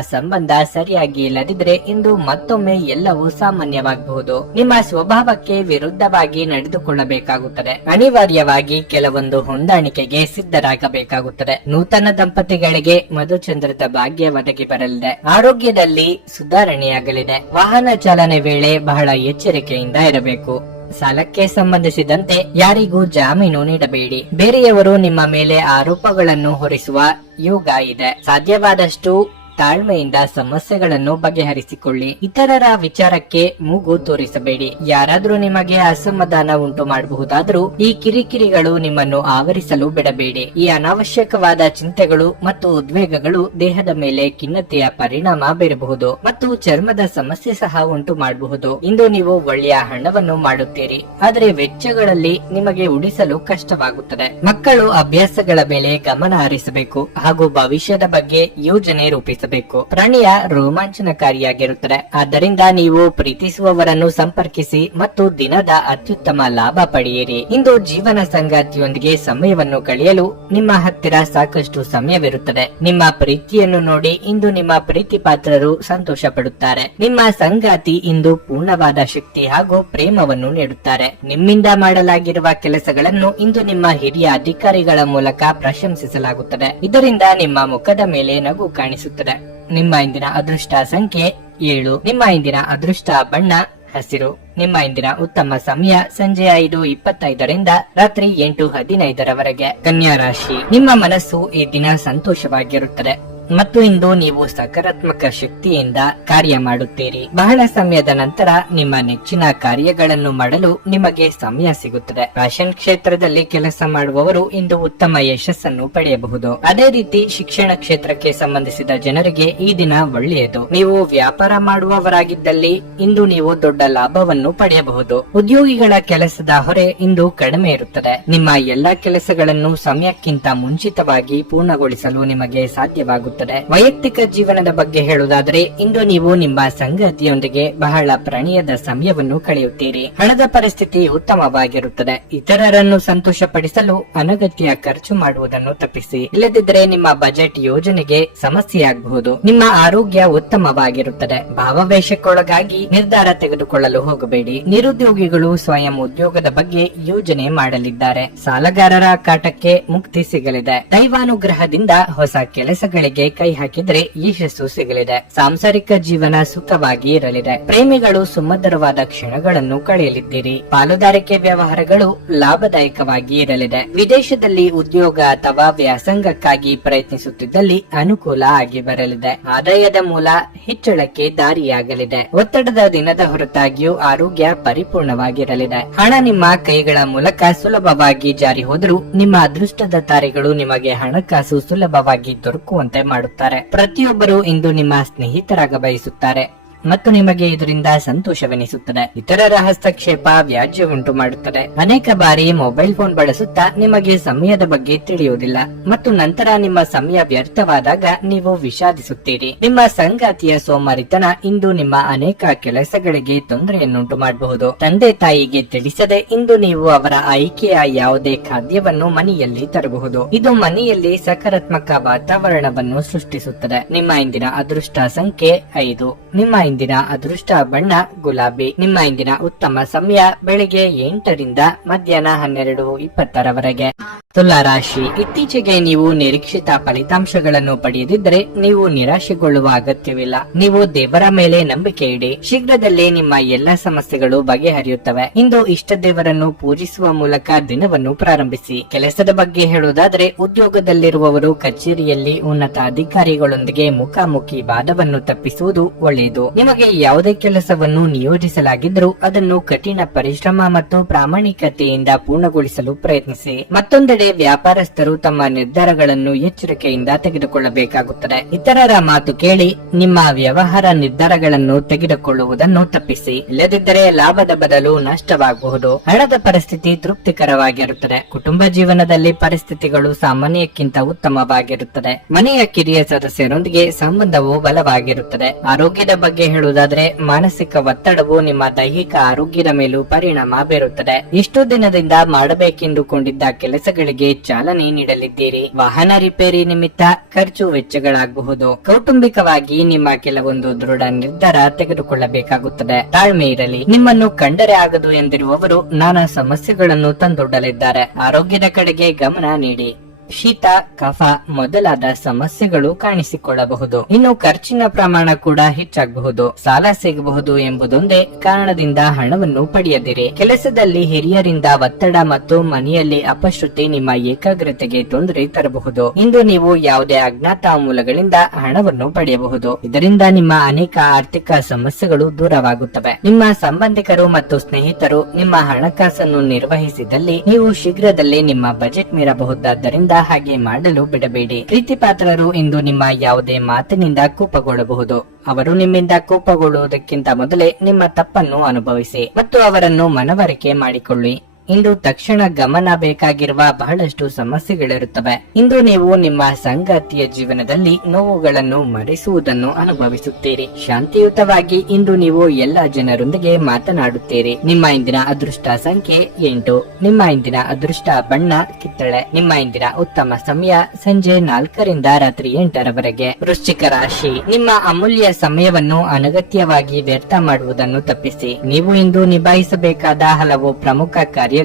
ಸಂಬಂಧ ಸರಿಯಾಗಿ ಇಲ್ಲದಿದ್ರೆ ಇಂದು ಮತ್ತೊಮ್ಮೆ ಎಲ್ಲವೂ ಸಾಮಾನ್ಯವಾಗಬಹುದು. ನಿಮ್ಮ ಸ್ವಭಾವಕ್ಕೆ ವಿರುದ್ಧವಾಗಿ ನಡೆದುಕೊಳ್ಳಬೇಕಾಗುತ್ತದೆ. ಅನಿವಾರ್ಯವಾಗಿ ಕೆಲವೊಂದು ಹೊಂದಾಣಿಕೆಗೆ ಸಿದ್ಧರಾಗಬೇಕಾಗುತ್ತದೆ. ನೂತನ ದಂಪತಿಗಳಿಗೆ ಮಧುಚಂದ್ರದ ಭಾಗ್ಯ ಒದಗಿ ಬರಲಿದೆ. ಆರೋಗ್ಯದಲ್ಲಿ ಸುಧಾರಣೆಯಾಗಲಿದೆ. ವಾಹನ ಚಾಲನೆ ವೇಳೆ ಬಹಳ ಎಚ್ಚರಿಕೆಯಿಂದ ಇರಬೇಕು. ಸಾಲಕ್ಕೆ ಸಂಬಂಧಿಸಿದಂತೆ ಯಾರಿಗೂ ಜಾಮೀನು ನೀಡಬೇಡಿ. ಬೇರೆಯವರು ನಿಮ್ಮ ಮೇಲೆ ಆರೋಪಗಳನ್ನು ಹೊರಿಸುವ ಯೋಗ ಇದೆ. ಸಾಧ್ಯವಾದಷ್ಟು ತಾಳ್ಮೆಯಿಂದ ಸಮಸ್ಯೆಗಳನ್ನು ಬಗೆಹರಿಸಿಕೊಳ್ಳಿ. ಇತರರ ವಿಚಾರಕ್ಕೆ ಮೂಗು ತೋರಿಸಬೇಡಿ. ಯಾರಾದ್ರೂ ನಿಮಗೆ ಅಸಮಾಧಾನ ಉಂಟು ಮಾಡಬಹುದಾದ್ರೂ ಈ ಕಿರಿಕಿರಿಗಳು ನಿಮ್ಮನ್ನು ಆವರಿಸಲು ಬಿಡಬೇಡಿ. ಈ ಅನಾವಶ್ಯಕವಾದ ಚಿಂತೆಗಳು ಮತ್ತು ಉದ್ವೇಗಗಳು ದೇಹದ ಮೇಲೆ ಖಿನ್ನತೆಯ ಪರಿಣಾಮ ಬೀರಬಹುದು ಮತ್ತು ಚರ್ಮದ ಸಮಸ್ಯೆ ಸಹ ಉಂಟು ಮಾಡಬಹುದು. ಇಂದು ನೀವು ಒಳ್ಳೆಯ ಹಣವನ್ನು ಮಾಡುತ್ತೀರಿ, ಆದರೆ ವೆಚ್ಚಗಳಲ್ಲಿ ನಿಮಗೆ ಉಳಿಸಲು ಕಷ್ಟವಾಗುತ್ತದೆ. ಮಕ್ಕಳು ಅಭ್ಯಾಸಗಳ ಮೇಲೆ ಗಮನ ಹರಿಸಬೇಕು ಹಾಗೂ ಭವಿಷ್ಯದ ಬಗ್ಗೆ ಯೋಜನೆ ರೂಪಿಸಬೇಕು. ಪ್ರಣಯ ರೋಮಾಂಚನಕಾರಿಯಾಗಿರುತ್ತದೆ. ಆದ್ದರಿಂದ ನೀವು ಪ್ರೀತಿಸುವವರನ್ನು ಸಂಪರ್ಕಿಸಿ ಮತ್ತು ದಿನದ ಅತ್ಯುತ್ತಮ ಲಾಭ ಪಡೆಯಿರಿ. ಇಂದು ಜೀವನ ಸಂಗಾತಿಯೊಂದಿಗೆ ಸಮಯವನ್ನು ಕಳೆಯಲು ನಿಮ್ಮ ಹತ್ತಿರ ಸಾಕಷ್ಟು ಸಮಯವಿರುತ್ತದೆ. ನಿಮ್ಮ ಪ್ರೀತಿಯನ್ನು ನೋಡಿ ಇಂದು ನಿಮ್ಮ ಪ್ರೀತಿ ಪಾತ್ರರು ಸಂತೋಷ ಪಡುತ್ತಾರೆ. ನಿಮ್ಮ ಸಂಗಾತಿ ಇಂದು ಪೂರ್ಣವಾದ ಶಕ್ತಿ ಹಾಗೂ ಪ್ರೇಮವನ್ನು ನೀಡುತ್ತಾರೆ. ನಿಮ್ಮಿಂದ ಮಾಡಲಾಗಿರುವ ಕೆಲಸಗಳನ್ನು ಇಂದು ನಿಮ್ಮ ಹಿರಿಯ ಅಧಿಕಾರಿಗಳ ಮೂಲಕ ಪ್ರಶಂಸಿಸಲಾಗುತ್ತದೆ. ಇದರಿಂದ ನಿಮ್ಮ ಮುಖದ ಮೇಲೆ ನಗು ಕಾಣಿಸುತ್ತದೆ. ನಿಮ್ಮ ಇಂದಿನ ಅದೃಷ್ಟ ಸಂಖ್ಯೆ 7. ನಿಮ್ಮ ಇಂದಿನ ಅದೃಷ್ಟ ಬಣ್ಣ ಹಸಿರು. ನಿಮ್ಮ ಇಂದಿನ ಉತ್ತಮ ಸಮಯ ಸಂಜೆ 5:25 ರಾತ್ರಿ 8:15 ಕನ್ಯಾ ರಾಶಿ. ನಿಮ್ಮ ಮನಸ್ಸು ಈ ದಿನ ಸಂತೋಷವಾಗಿರುತ್ತದೆ ಮತ್ತು ಇಂದು ನೀವು ಸಕಾರಾತ್ಮಕ ಶಕ್ತಿಯಿಂದ ಕಾರ್ಯ ಮಾಡುತ್ತೀರಿ. ಬಹಳ ಸಮಯದ ನಂತರ ನಿಮ್ಮ ನೆಚ್ಚಿನ ಕಾರ್ಯಗಳನ್ನು ಮಾಡಲು ನಿಮಗೆ ಸಮಯ ಸಿಗುತ್ತದೆ. ಫ್ಯಾಷನ್ ಕ್ಷೇತ್ರದಲ್ಲಿ ಕೆಲಸ ಮಾಡುವವರು ಇಂದು ಉತ್ತಮ ಯಶಸ್ಸನ್ನು ಪಡೆಯಬಹುದು. ಅದೇ ರೀತಿ ಶಿಕ್ಷಣ ಕ್ಷೇತ್ರಕ್ಕೆ ಸಂಬಂಧಿಸಿದ ಜನರಿಗೆ ಈ ದಿನ ಒಳ್ಳೆಯದು. ನೀವು ವ್ಯಾಪಾರ ಮಾಡುವವರಾಗಿದ್ದಲ್ಲಿ ಇಂದು ನೀವು ದೊಡ್ಡ ಲಾಭವನ್ನು ಪಡೆಯಬಹುದು. ಉದ್ಯೋಗಿಗಳ ಕೆಲಸದ ಹೊರೆ ಇಂದು ಕಡಿಮೆ ಇರುತ್ತದೆ. ನಿಮ್ಮ ಎಲ್ಲಾ ಕೆಲಸಗಳನ್ನು ಸಮಯಕ್ಕಿಂತ ಮುಂಚಿತವಾಗಿ ಪೂರ್ಣಗೊಳಿಸಲು ನಿಮಗೆ ಸಾಧ್ಯವಾಗುತ್ತದೆ. ವೈಯಕ್ತಿಕ ಜೀವನದ ಬಗ್ಗೆ ಹೇಳುವುದಾದರೆ, ಇಂದು ನೀವು ನಿಮ್ಮ ಸಂಗಾತಿಯೊಂದಿಗೆ ಬಹಳ ಪ್ರಣಯದ ಸಮಯವನ್ನು ಕಳೆಯುತ್ತೀರಿ. ಹಣದ ಪರಿಸ್ಥಿತಿ ಉತ್ತಮವಾಗಿರುತ್ತದೆ. ಇತರರನ್ನು ಸಂತೋಷಪಡಿಸಲು ಅನಗತ್ಯ ಖರ್ಚು ಮಾಡುವುದನ್ನು ತಪ್ಪಿಸಿ, ಇಲ್ಲದಿದ್ದರೆ ನಿಮ್ಮ ಬಜೆಟ್ ಯೋಜನೆಗೆ ಸಮಸ್ಯೆಯಾಗಬಹುದು. ನಿಮ್ಮ ಆರೋಗ್ಯ ಉತ್ತಮವಾಗಿರುತ್ತದೆ. ಭಾವಾವೇಶಕ್ಕೊಳಗಾಗಿ ನಿರ್ಧಾರ ತೆಗೆದುಕೊಳ್ಳಲು ಹೋಗಬೇಡಿ. ನಿರುದ್ಯೋಗಿಗಳು ಸ್ವಯಂ ಉದ್ಯೋಗದ ಬಗ್ಗೆ ಯೋಜನೆ ಮಾಡಲಿದ್ದಾರೆ. ಸಾಲಗಾರರ ಕಾಟಕ್ಕೆ ಮುಕ್ತಿ ಸಿಗಲಿದೆ. ದೈವಾನುಗ್ರಹದಿಂದ ಹೊಸ ಕೆಲಸಗಳಿಗೆ ಕೈ ಹಾಕಿದ್ರೆ ಯಶಸ್ಸು ಸಿಗಲಿದೆ. ಸಾಂಸಾರಿಕ ಜೀವನ ಸುಖವಾಗಿ ಇರಲಿದೆ. ಪ್ರೇಮಿಗಳು ಸುಮಧುರವಾದ ಕ್ಷಣಗಳನ್ನು ಕಳೆಯಲಿದ್ದೀರಿ. ಪಾಲುದಾರಿಕೆ ವ್ಯವಹಾರಗಳು ಲಾಭದಾಯಕವಾಗಿ ಇರಲಿದೆ. ವಿದೇಶದಲ್ಲಿ ಉದ್ಯೋಗ ಅಥವಾ ವ್ಯಾಸಂಗಕ್ಕಾಗಿ ಪ್ರಯತ್ನಿಸುತ್ತಿದ್ದಲ್ಲಿ ಅನುಕೂಲ ಆಗಿ ಬರಲಿದೆ. ಆದಾಯದ ಮೂಲ ಹೆಚ್ಚಳಕ್ಕೆ ದಾರಿಯಾಗಲಿದೆ. ಒತ್ತಡದ ದಿನದ ಹೊರತಾಗಿಯೂ ಆರೋಗ್ಯ ಪರಿಪೂರ್ಣವಾಗಿರಲಿದೆ. ಹಣ ನಿಮ್ಮ ಕೈಗಳ ಮೂಲಕ ಸುಲಭವಾಗಿ ಜಾರಿ ಹೋದರೂ ನಿಮ್ಮ ಅದೃಷ್ಟದ ತಾರೆಗಳು ನಿಮಗೆ ಹಣಕಾಸು ಸುಲಭವಾಗಿ ದೊರಕುವಂತೆ ಮಾಡುತ್ತಾರೆ. ಪ್ರತಿಯೊಬ್ಬರು ಇಂದು ನಿಮ್ಮ ಸ್ನೇಹಿತರಾಗ ಬಯಸುತ್ತಾರೆ ಮತ್ತು ನಿಮಗೆ ಇದರಿಂದ ಸಂತೋಷವೆನಿಸುತ್ತದೆ. ಇತರರ ಹಸ್ತಕ್ಷೇಪ ವ್ಯಾಜ್ಯ ಉಂಟು ಮಾಡುತ್ತದೆ. ಅನೇಕ ಬಾರಿ ಮೊಬೈಲ್ ಫೋನ್ ಬಳಸುತ್ತಾ ನಿಮಗೆ ಸಮಯದ ಬಗ್ಗೆ ತಿಳಿಯುವುದಿಲ್ಲ ಮತ್ತು ನಂತರ ನಿಮ್ಮ ಸಮಯ ವ್ಯರ್ಥವಾದಾಗ ನೀವು ವಿಷಾದಿಸುತ್ತೀರಿ. ನಿಮ್ಮ ಸಂಗಾತಿಯ ಸೋಮಾರಿತನ ಇಂದು ನಿಮ್ಮ ಅನೇಕ ಕೆಲಸಗಳಿಗೆ ತೊಂದರೆಯನ್ನುಂಟು ಮಾಡಬಹುದು. ತಂದೆ ತಾಯಿಗೆ ತಿಳಿಸದೆ ಇಂದು ನೀವು ಅವರ ಆಯ್ಕೆಯ ಯಾವುದೇ ಖಾದ್ಯವನ್ನು ಮನೆಯಲ್ಲಿ ತರಬಹುದು. ಇದು ಮನೆಯಲ್ಲಿ ಸಕಾರಾತ್ಮಕ ವಾತಾವರಣವನ್ನು ಸೃಷ್ಟಿಸುತ್ತದೆ. ನಿಮ್ಮ ಇಂದಿನ ಅದೃಷ್ಟ ಸಂಖ್ಯೆ 5. ನಿಮ್ಮ ಇಂದಿನ ಅದೃಷ್ಟ ಬಣ್ಣ ಗುಲಾಬಿ. ನಿಮ್ಮ ಇಂದಿನ ಉತ್ತಮ ಸಮಯ ಬೆಳಿಗ್ಗೆ 8 ರಿಂದ ಮಧ್ಯಾಹ್ನ 12:20 ತುಲಾ ರಾಶಿ, ಇತ್ತೀಚೆಗೆ ನೀವು ನಿರೀಕ್ಷಿತ ಫಲಿತಾಂಶಗಳನ್ನು ಪಡೆಯದಿದ್ದರೆ ನೀವು ನಿರಾಶೆಗೊಳ್ಳುವ ಅಗತ್ಯವಿಲ್ಲ. ನೀವು ದೇವರ ಮೇಲೆ ನಂಬಿಕೆ ಇಡಿ. ಶೀಘ್ರದಲ್ಲೇ ನಿಮ್ಮ ಎಲ್ಲಾ ಸಮಸ್ಯೆಗಳು ಬಗೆಹರಿಯುತ್ತವೆ. ಇಂದು ಇಷ್ಟ ದೇವರನ್ನು ಪೂಜಿಸುವ ಮೂಲಕ ದಿನವನ್ನು ಪ್ರಾರಂಭಿಸಿ. ಕೆಲಸದ ಬಗ್ಗೆ ಹೇಳುವುದಾದರೆ, ಉದ್ಯೋಗದಲ್ಲಿರುವವರು ಕಚೇರಿಯಲ್ಲಿ ಉನ್ನತ ಅಧಿಕಾರಿಗಳೊಂದಿಗೆ ಮುಖಾಮುಖಿ ವಾದವನ್ನು ತಪ್ಪಿಸುವುದು ಒಳ್ಳೆಯದು. ನಿಮಗೆ ಯಾವುದೇ ಕೆಲಸವನ್ನು ನಿಯೋಜಿಸಲಾಗಿದ್ದರೂ ಅದನ್ನು ಕಠಿಣ ಪರಿಶ್ರಮ ಮತ್ತು ಪ್ರಾಮಾಣಿಕತೆಯಿಂದ ಪೂರ್ಣಗೊಳಿಸಲು ಪ್ರಯತ್ನಿಸಿ. ಮತ್ತೊಂದೆಡೆ ವ್ಯಾಪಾರಸ್ಥರು ತಮ್ಮ ನಿರ್ಧಾರಗಳನ್ನು ಎಚ್ಚರಿಕೆಯಿಂದ ತೆಗೆದುಕೊಳ್ಳಬೇಕಾಗುತ್ತದೆ. ಇತರರ ಮಾತು ಕೇಳಿ ನಿಮ್ಮ ವ್ಯವಹಾರ ನಿರ್ಧಾರಗಳನ್ನು ತೆಗೆದುಕೊಳ್ಳುವುದನ್ನು ತಪ್ಪಿಸಿ. ಇಲ್ಲದಿದ್ದರೆ ಲಾಭದ ಬದಲು ನಷ್ಟವಾಗಬಹುದು. ಹಣದ ಪರಿಸ್ಥಿತಿ ತೃಪ್ತಿಕರವಾಗಿರುತ್ತದೆ. ಕುಟುಂಬ ಜೀವನದಲ್ಲಿ ಪರಿಸ್ಥಿತಿಗಳು ಸಾಮಾನ್ಯಕ್ಕಿಂತ ಉತ್ತಮವಾಗಿರುತ್ತದೆ. ಮನೆಯ ಕಿರಿಯ ಸದಸ್ಯರೊಂದಿಗೆ ಸಂಬಂಧವು ಬಲವಾಗಿರುತ್ತದೆ. ಆರೋಗ್ಯದ ಬಗ್ಗೆ ಹೇಳುವುದಾದರೆ, ಮಾನಸಿಕ ಒತ್ತಡವು ನಿಮ್ಮ ದೈಹಿಕ ಆರೋಗ್ಯದ ಮೇಲೂ ಪರಿಣಾಮ ಬೀರುತ್ತದೆ. ಇಷ್ಟು ದಿನದಿಂದ ಮಾಡಬೇಕೆಂದುಕೊಂಡಿದ್ದ ಕೆಲಸಗಳಿಗೆ ಚಾಲನೆ ನೀಡಲಿದ್ದೀರಿ. ವಾಹನ ರಿಪೇರಿ ನಿಮಿತ್ತ ಖರ್ಚು ವೆಚ್ಚಗಳಾಗಬಹುದು. ಕೌಟುಂಬಿಕವಾಗಿ ನಿಮ್ಮ ಕೆಲವೊಂದು ದೃಢ ನಿರ್ಧಾರ ತೆಗೆದುಕೊಳ್ಳಬೇಕಾಗುತ್ತದೆ. ತಾಳ್ಮೆ ಇರಲಿ. ನಿಮ್ಮನ್ನು ಕಂಡರೆ ಆಗದು ಎಂದಿರುವವರು ನಾನಾ ಸಮಸ್ಯೆಗಳನ್ನು ತಂದೊಡ್ಡಲಿದ್ದಾರೆ. ಆರೋಗ್ಯದ ಕಡೆಗೆ ಗಮನ ನೀಡಿ. ಶೀತ, ಕಫ ಮೊದಲಾದ ಸಮಸ್ಯೆಗಳು ಕಾಣಿಸಿಕೊಳ್ಳಬಹುದು. ಇನ್ನು ಖರ್ಚಿನ ಪ್ರಮಾಣ ಕೂಡ ಹೆಚ್ಚಾಗಬಹುದು. ಸಾಲ ಸಿಗಬಹುದು ಎಂಬುದೊಂದೇ ಕಾರಣದಿಂದ ಹಣವನ್ನು ಪಡೆಯದಿರಿ. ಕೆಲಸದಲ್ಲಿ ಹಿರಿಯರಿಂದ ಒತ್ತಡ ಮತ್ತು ಮನೆಯಲ್ಲಿ ಅಪಶ್ರುತಿ ನಿಮ್ಮ ಏಕಾಗ್ರತೆಗೆ ತೊಂದರೆ ತರಬಹುದು. ಇಂದು ನೀವು ಯಾವುದೇ ಅಜ್ಞಾತ ಮೂಲಗಳಿಂದ ಹಣವನ್ನು ಪಡೆಯಬಹುದು. ಇದರಿಂದ ನಿಮ್ಮ ಅನೇಕ ಆರ್ಥಿಕ ಸಮಸ್ಯೆಗಳು ದೂರವಾಗುತ್ತವೆ. ನಿಮ್ಮ ಸಂಬಂಧಿಕರು ಮತ್ತು ಸ್ನೇಹಿತರು ನಿಮ್ಮ ಹಣಕಾಸನ್ನು ನಿರ್ವಹಿಸಿದಲ್ಲಿ ನೀವು ಶೀಘ್ರದಲ್ಲೇ ನಿಮ್ಮ ಬಜೆಟ್ ಮೀರಬಹುದಾದ್ದರಿಂದ ಹಾಗೆ ಮಾಡಲು ಬಿಡಬೇಡಿ. ಪ್ರೀತಿ ಪಾತ್ರರು ಇಂದು ನಿಮ್ಮ ಯಾವುದೇ ಮಾತಿನಿಂದ ಕೋಪಗೊಳ್ಳಬಹುದು. ಅವರು ನಿಮ್ಮಿಂದ ಕೋಪಗೊಳ್ಳುವುದಕ್ಕಿಂತ ಮೊದಲೇ ನಿಮ್ಮ ತಪ್ಪನ್ನು ಅನುಭವಿಸಿ ಮತ್ತು ಅವರನ್ನು ಮನವರಿಕೆ ಮಾಡಿಕೊಳ್ಳಿ. ಇಂದು ತಕ್ಷಣ ಗಮನ ಬೇಕಾಗಿರುವ ಬಹಳಷ್ಟು ಸಮಸ್ಯೆಗಳಿರುತ್ತವೆ. ಇಂದು ನೀವು ನಿಮ್ಮ ಸಂಗಾತಿಯ ಜೀವನದಲ್ಲಿ ನೋವುಗಳನ್ನು ಮರೆಸುವುದನ್ನು ಅನುಭವಿಸುತ್ತೀರಿ. ಶಾಂತಿಯುತವಾಗಿ ಇಂದು ನೀವು ಎಲ್ಲ ಜನರೊಂದಿಗೆ ಮಾತನಾಡುತ್ತೀರಿ. ನಿಮ್ಮ ಇಂದಿನ ಅದೃಷ್ಟ ಸಂಖ್ಯೆ 8. ನಿಮ್ಮ ಇಂದಿನ ಅದೃಷ್ಟ ಬಣ್ಣ ಕಿತ್ತಳೆ. ನಿಮ್ಮ ಇಂದಿನ ಉತ್ತಮ ಸಮಯ ಸಂಜೆ 4ರಿಂದ ರಾತ್ರಿ 8ರವರೆಗೆ. ವೃಶ್ಚಿಕ ರಾಶಿ, ನಿಮ್ಮ ಅಮೂಲ್ಯ ಸಮಯವನ್ನು ಅನಗತ್ಯವಾಗಿ ವ್ಯರ್ಥ ಮಾಡುವುದನ್ನು ತಪ್ಪಿಸಿ. ನೀವು ಇಂದು ನಿಭಾಯಿಸಬೇಕಾದ ಹಲವು ಪ್ರಮುಖ ಕಾರ್ಯಗಳಿವೆ.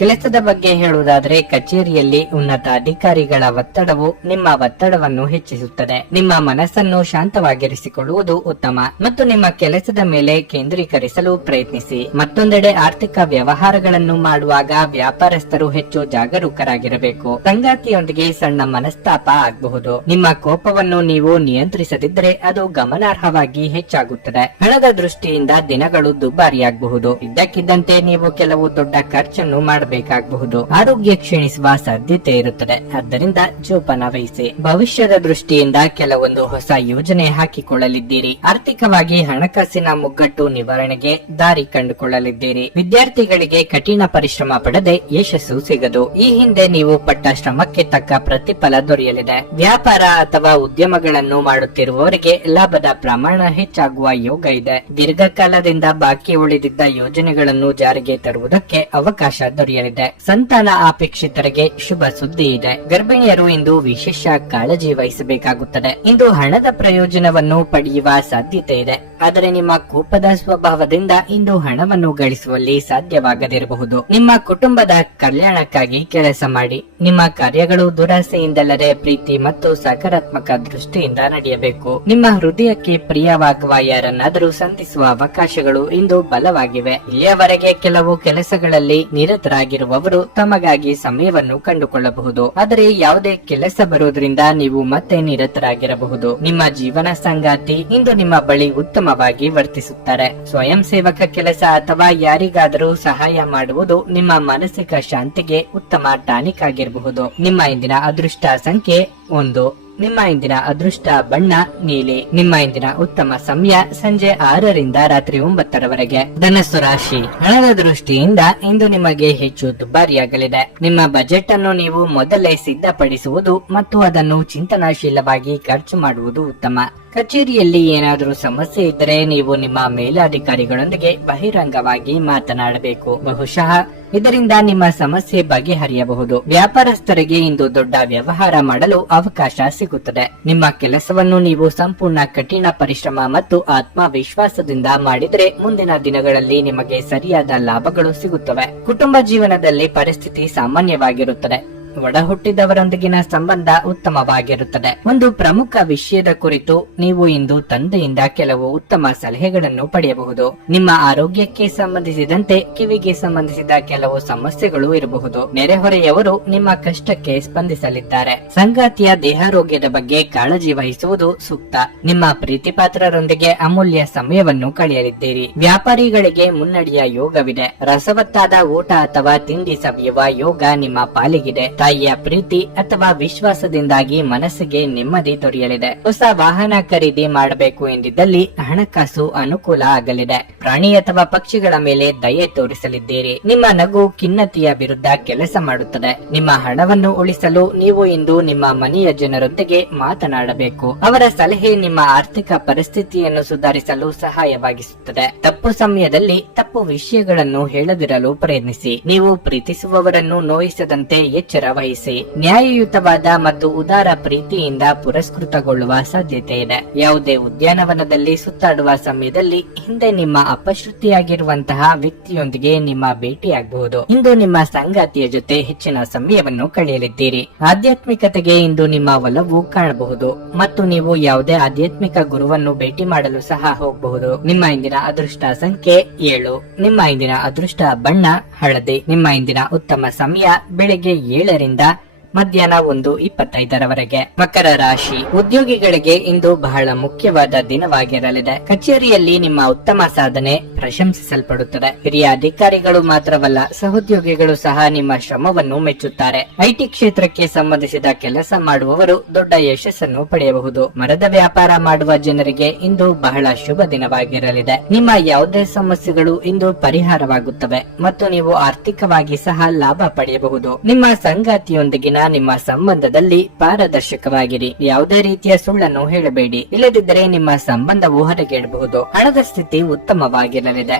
ಕೆಲಸದ ಬಗ್ಗೆ ಹೇಳುವುದಾದರೆ, ಕಚೇರಿಯಲ್ಲಿ ಉನ್ನತ ಅಧಿಕಾರಿಗಳ ಒತ್ತಡವು ನಿಮ್ಮ ಒತ್ತಡವನ್ನು ಹೆಚ್ಚಿಸುತ್ತದೆ. ನಿಮ್ಮ ಮನಸ್ಸನ್ನು ಶಾಂತವಾಗಿರಿಸಿಕೊಳ್ಳುವುದು ಉತ್ತಮ ಮತ್ತು ನಿಮ್ಮ ಕೆಲಸದ ಮೇಲೆ ಕೇಂದ್ರೀಕರಿಸಲು ಪ್ರಯತ್ನಿಸಿ. ಮತ್ತೊಂದೆಡೆ ಆರ್ಥಿಕ ವ್ಯವಹಾರಗಳನ್ನು ಮಾಡುವಾಗ ವ್ಯಾಪಾರಸ್ಥರು ಹೆಚ್ಚು ಜಾಗರೂಕರಾಗಿರಬೇಕು. ಸಂಗಾತಿಯೊಂದಿಗೆ ಸಣ್ಣ ಮನಸ್ತಾಪ ಆಗಬಹುದು. ನಿಮ್ಮ ಕೋಪವನ್ನು ನೀವು ನಿಯಂತ್ರಿಸದಿದ್ದರೆ ಅದು ಗಮನಾರ್ಹವಾಗಿ ಹೆಚ್ಚಾಗುತ್ತದೆ. ಹಣದ ದೃಷ್ಟಿಯಿಂದ ದಿನಗಳು ದುಬಾರಿಯಾಗಬಹುದು. ಇದ್ದಕ್ಕಿದ್ದಂತೆ ನೀವು ಕೆಲವು ದೊಡ್ಡ ಖರ್ಚನ್ನು ಮಾಡಬೇಕಾಗಬಹುದು. ಆರೋಗ್ಯ ಕ್ಷೀಣಿಸುವ ಸಾಧ್ಯತೆ ಇರುತ್ತದೆ. ಆದ್ದರಿಂದ ಜೋಪಾನ ವಹಿಸಿ. ಭವಿಷ್ಯದ ದೃಷ್ಟಿಯಿಂದ ಕೆಲವೊಂದು ಹೊಸ ಯೋಜನೆ ಹಾಕಿಕೊಳ್ಳಲಿದ್ದೀರಿ. ಆರ್ಥಿಕವಾಗಿ ಹಣಕಾಸಿನ ಮುಗ್ಗಟ್ಟು ನಿವಾರಣೆಗೆ ದಾರಿ ಕಂಡುಕೊಳ್ಳಲಿದ್ದೀರಿ. ವಿದ್ಯಾರ್ಥಿಗಳಿಗೆ ಕಠಿಣ ಪರಿಶ್ರಮ ಪಡೆದೆ ಯಶಸ್ಸು ಸಿಗದು. ಈ ಹಿಂದೆ ನೀವು ಪಟ್ಟ ಶ್ರಮಕ್ಕೆ ತಕ್ಕ ಪ್ರತಿಫಲ ದೊರೆಯಲಿದೆ. ವ್ಯಾಪಾರ ಅಥವಾ ಉದ್ಯಮಗಳನ್ನು ಮಾಡುತ್ತಿರುವವರಿಗೆ ಲಾಭದ ಪ್ರಮಾಣ ಹೆಚ್ಚಾಗುವ ಯೋಗ ಇದೆ. ದೀರ್ಘಕಾಲದಿಂದ ಬಾಕಿ ಉಳಿದಿದ್ದ ಯೋಜನೆಗಳನ್ನು ಜಾರಿಗೆ ತರುವುದಕ್ಕೆ ಅವಕಾಶ ದೊರೆಯಲಿದೆ. ಸಂತಾನ ಅಪೇಕ್ಷಿತರಿಗೆ ಶುಭ ಸುದ್ದಿ ಇದೆ. ಗರ್ಭಿಣಿಯರು ಇಂದು ವಿಶೇಷ ಕಾಳಜಿ ವಹಿಸಬೇಕಾಗುತ್ತದೆ. ಇಂದು ಹಣದ ಪ್ರಯೋಜನವನ್ನು ಪಡೆಯುವ ಸಾಧ್ಯತೆ ಇದೆ. ಆದರೆ ನಿಮ್ಮ ಕೋಪದ ಸ್ವಭಾವದಿಂದ ಇಂದು ಹಣವನ್ನು ಗಳಿಸುವಲ್ಲಿ ಸಾಧ್ಯವಾಗದಿರಬಹುದು. ನಿಮ್ಮ ಕುಟುಂಬದ ಕಲ್ಯಾಣಕ್ಕಾಗಿ ಕೆಲಸ ಮಾಡಿ. ನಿಮ್ಮ ಕಾರ್ಯಗಳು ದುರಾಸೆಯಿಂದಲ್ಲದೆ ಪ್ರೀತಿ ಮತ್ತು ಸಕಾರಾತ್ಮಕ ದೃಷ್ಟಿಯಿಂದ ನಡೆಯಬೇಕು. ನಿಮ್ಮ ಹೃದಯಕ್ಕೆ ಪ್ರಿಯವಾಗುವ ಯಾರನ್ನಾದರೂ ಸಂಧಿಸುವ ಅವಕಾಶಗಳು ಇಂದು ಬಲವಾಗಿವೆ. ಇಲ್ಲಿಯವರೆಗೆ ಕೆಲವು ಕೆಲಸಗಳಲ್ಲಿ ನಿರತರಾಗಿರುವವರು ತಮಗಾಗಿ ಸಮಯವನ್ನು ಕಂಡುಕೊಳ್ಳಬಹುದು. ಆದರೆ ಯಾವುದೇ ಕೆಲಸ ಬರುವುದರಿಂದ ನೀವು ಮತ್ತೆ ನಿರತರಾಗಿರಬಹುದು. ನಿಮ್ಮ ಜೀವನ ಸಂಗಾತಿ ಇಂದು ನಿಮ್ಮ ಬಳಿ ಉತ್ತಮವಾಗಿ ವರ್ತಿಸುತ್ತಾರೆ. ಸ್ವಯಂ ಸೇವಕ ಕೆಲಸ ಅಥವಾ ಯಾರಿಗಾದರೂ ಸಹಾಯ ಮಾಡುವುದು ನಿಮ್ಮ ಮಾನಸಿಕ ಶಾಂತಿಗೆ ಉತ್ತಮ ಟಾನಿಕ್ ಆಗಿರಬಹುದು. ನಿಮ್ಮ ಇಂದಿನ ಅದೃಷ್ಟ ಸಂಖ್ಯೆ 1. ನಿಮ್ಮ ಇಂದಿನ ಅದೃಷ್ಟ ಬಣ್ಣ ನೀಲಿ. ನಿಮ್ಮ ಇಂದಿನ ಉತ್ತಮ ಸಮಯ ಸಂಜೆ 6ರಿಂದ ರಾತ್ರಿ 9ರವರೆಗೆ. ಧನಸ್ಸು ರಾಶಿ, ಹಣದ ದೃಷ್ಟಿಯಿಂದ ಇಂದು ನಿಮಗೆ ಹೆಚ್ಚು ದುಬಾರಿಯಾಗಲಿದೆ. ನಿಮ್ಮ ಬಜೆಟ್ ಅನ್ನು ನೀವು ಮೊದಲೇ ಸಿದ್ಧಪಡಿಸುವುದು ಮತ್ತು ಅದನ್ನು ಚಿಂತನಾಶೀಲವಾಗಿ ಖರ್ಚು ಮಾಡುವುದು ಉತ್ತಮ. ಕಚೇರಿಯಲ್ಲಿ ಏನಾದರೂ ಸಮಸ್ಯೆ ಇದ್ದರೆ ನೀವು ನಿಮ್ಮ ಮೇಲಧಿಕಾರಿಗಳೊಂದಿಗೆ ಬಹಿರಂಗವಾಗಿ ಮಾತನಾಡಬೇಕು. ಬಹುಶಃ ಇದರಿಂದ ನಿಮ್ಮ ಸಮಸ್ಯೆ ಬಗೆಹರಿಯಬಹುದು. ವ್ಯಾಪಾರಸ್ಥರಿಗೆ ಇಂದು ದೊಡ್ಡ ವ್ಯವಹಾರ ಮಾಡಲು ಅವಕಾಶ ಸಿಗುತ್ತದೆ. ನಿಮ್ಮ ಕೆಲಸವನ್ನು ನೀವು ಸಂಪೂರ್ಣ ಕಠಿಣ ಪರಿಶ್ರಮ ಮತ್ತು ಆತ್ಮವಿಶ್ವಾಸದಿಂದ ಮಾಡಿದರೆ ಮುಂದಿನ ದಿನಗಳಲ್ಲಿ ನಿಮಗೆ ಸರಿಯಾದ ಲಾಭಗಳು ಸಿಗುತ್ತವೆ. ಕುಟುಂಬ ಜೀವನದಲ್ಲಿ ಪರಿಸ್ಥಿತಿ ಸಾಮಾನ್ಯವಾಗಿರುತ್ತದೆ. ಒಡ ಹುಟ್ಟಿದವರೊಂದಿಗಿನ ಸಂಬಂಧ ಉತ್ತಮವಾಗಿರುತ್ತದೆ. ಒಂದು ಪ್ರಮುಖ ವಿಷಯದ ಕುರಿತು ನೀವು ಇಂದು ತಂದೆಯಿಂದ ಕೆಲವು ಉತ್ತಮ ಸಲಹೆಗಳನ್ನು ಪಡೆಯಬಹುದು. ನಿಮ್ಮ ಆರೋಗ್ಯಕ್ಕೆ ಸಂಬಂಧಿಸಿದಂತೆ ಕಿವಿಗೆ ಸಂಬಂಧಿಸಿದ ಕೆಲವು ಸಮಸ್ಯೆಗಳು ಇರಬಹುದು. ನೆರೆಹೊರೆಯವರು ನಿಮ್ಮ ಕಷ್ಟಕ್ಕೆ ಸ್ಪಂದಿಸಲಿದ್ದಾರೆ. ಸಂಗಾತಿಯ ದೇಹಾರೋಗ್ಯದ ಬಗ್ಗೆ ಕಾಳಜಿ ವಹಿಸುವುದು ಸೂಕ್ತ. ನಿಮ್ಮ ಪ್ರೀತಿಪಾತ್ರರೊಂದಿಗೆ ಅಮೂಲ್ಯ ಸಮಯವನ್ನು ಕಳೆಯಲಿದ್ದೀರಿ. ವ್ಯಾಪಾರಿಗಳಿಗೆ ಮುನ್ನಡೆಯ ಯೋಗವಿದೆ. ರಸವತ್ತಾದ ಊಟ ಅಥವಾ ತಿಂಡಿ ಸವಿಯುವ ಯೋಗ ನಿಮ್ಮ ಪಾಲಿಗಿದೆ. ತಾಯಿಯ ಪ್ರೀತಿ ಅಥವಾ ವಿಶ್ವಾಸದಿಂದಾಗಿ ಮನಸ್ಸಿಗೆ ನೆಮ್ಮದಿ ದೊರೆಯಲಿದೆ. ಹೊಸ ವಾಹನ ಖರೀದಿ ಮಾಡಬೇಕು ಎಂದಿದ್ದಲ್ಲಿ ಹಣಕಾಸು ಅನುಕೂಲ ಆಗಲಿದೆ. ಪ್ರಾಣಿ ಅಥವಾ ಪಕ್ಷಿಗಳ ಮೇಲೆ ದಯೆ ತೋರಿಸಲಿದ್ದೀರಿ. ನಿಮ್ಮ ನಗು ಖಿನ್ನತೆಯ ವಿರುದ್ಧ ಕೆಲಸ ಮಾಡುತ್ತದೆ. ನಿಮ್ಮ ಹಣವನ್ನು ಉಳಿಸಲು ನೀವು ಇಂದು ನಿಮ್ಮ ಮನೆಯ ಜನರೊಂದಿಗೆ ಮಾತನಾಡಬೇಕು. ಅವರ ಸಲಹೆ ನಿಮ್ಮ ಆರ್ಥಿಕ ಪರಿಸ್ಥಿತಿಯನ್ನು ಸುಧಾರಿಸಲು ಸಹಾಯವಾಗಿಸುತ್ತದೆ. ತಪ್ಪು ಸಮಯದಲ್ಲಿ ತಪ್ಪು ವಿಷಯಗಳನ್ನು ಹೇಳದಿರಲು ಪ್ರಯತ್ನಿಸಿ. ನೀವು ಪ್ರೀತಿಸುವವರನ್ನು ನೋಯಿಸದಂತೆ ಎಚ್ಚರ ವಹಿಸಿ. ನ್ಯಾಯಯುತವಾದ ಮತ್ತು ಉದಾರ ಪ್ರೀತಿಯಿಂದ ಪುರಸ್ಕೃತಗೊಳ್ಳುವ ಸಾಧ್ಯತೆ ಇದೆ. ಯಾವುದೇ ಉದ್ಯಾನವನದಲ್ಲಿ ಸುತ್ತಾಡುವ ಸಮಯದಲ್ಲಿ ಹಿಂದೆ ನಿಮ್ಮ ಅಪಶ್ರುತಿಯಾಗಿರುವಂತಹ ವ್ಯಕ್ತಿಯೊಂದಿಗೆ ನಿಮ್ಮ ಭೇಟಿಯಾಗಬಹುದು. ಇಂದು ನಿಮ್ಮ ಸಂಗಾತಿಯ ಜೊತೆ ಹೆಚ್ಚಿನ ಸಮಯವನ್ನು ಕಳೆಯಲಿದ್ದೀರಿ. ಆಧ್ಯಾತ್ಮಿಕತೆಗೆ ಇಂದು ನಿಮ್ಮ ಒಲವು ಕಾಣಬಹುದು ಮತ್ತು ನೀವು ಯಾವುದೇ ಆಧ್ಯಾತ್ಮಿಕ ಗುರುವನ್ನು ಭೇಟಿ ಮಾಡಲು ಸಹ ಹೋಗಬಹುದು. ನಿಮ್ಮ ಇಂದಿನ ಅದೃಷ್ಟ ಸಂಖ್ಯೆ 7. ನಿಮ್ಮ ಇಂದಿನ ಅದೃಷ್ಟ ಬಣ್ಣ ಹಳದಿ. ನಿಮ್ಮ ಇಂದಿನ ಉತ್ತಮ ಸಮಯ ಬೆಳಗ್ಗೆ 7ರಿಂದ ಮಧ್ಯಾಹ್ನ 1:25 ಮಕರ ರಾಶಿ. ಉದ್ಯೋಗಿಗಳಿಗೆ ಇಂದು ಬಹಳ ಮುಖ್ಯವಾದ ದಿನವಾಗಿರಲಿದೆ. ಕಚೇರಿಯಲ್ಲಿ ನಿಮ್ಮ ಉತ್ತಮ ಸಾಧನೆ ಪ್ರಶಂಸಿಸಲ್ಪಡುತ್ತದೆ. ಹಿರಿಯ ಅಧಿಕಾರಿಗಳು ಮಾತ್ರವಲ್ಲ, ಸಹೋದ್ಯೋಗಿಗಳು ಸಹ ನಿಮ್ಮ ಶ್ರಮವನ್ನು ಮೆಚ್ಚುತ್ತಾರೆ. ಐಟಿ ಕ್ಷೇತ್ರಕ್ಕೆ ಸಂಬಂಧಿಸಿದ ಕೆಲಸ ಮಾಡುವವರು ದೊಡ್ಡ ಯಶಸ್ಸನ್ನು ಪಡೆಯಬಹುದು. ಮರದ ವ್ಯಾಪಾರ ಮಾಡುವ ಜನರಿಗೆ ಇಂದು ಬಹಳ ಶುಭ ದಿನವಾಗಿರಲಿದೆ. ನಿಮ್ಮ ಯಾವುದೇ ಸಮಸ್ಯೆಗಳು ಇಂದು ಪರಿಹಾರವಾಗುತ್ತವೆ ಮತ್ತು ನೀವು ಆರ್ಥಿಕವಾಗಿ ಸಹ ಲಾಭ ಪಡೆಯಬಹುದು. ನಿಮ್ಮ ಸಂಗಾತಿಯೊಂದಿಗಿನ ನಿಮ್ಮ ಸಂಬಂಧದಲ್ಲಿ ಪಾರದರ್ಶಕವಾಗಿರಿ. ಯಾವುದೇ ರೀತಿಯ ಸುಳ್ಳನ್ನು ಹೇಳಬೇಡಿ, ಇಲ್ಲದಿದ್ದರೆ ನಿಮ್ಮ ಸಂಬಂಧವು ಹೊರಗೆಡಬಹುದು. ಹಣದ ಸ್ಥಿತಿ ಉತ್ತಮವಾಗಿರಲಿದೆ.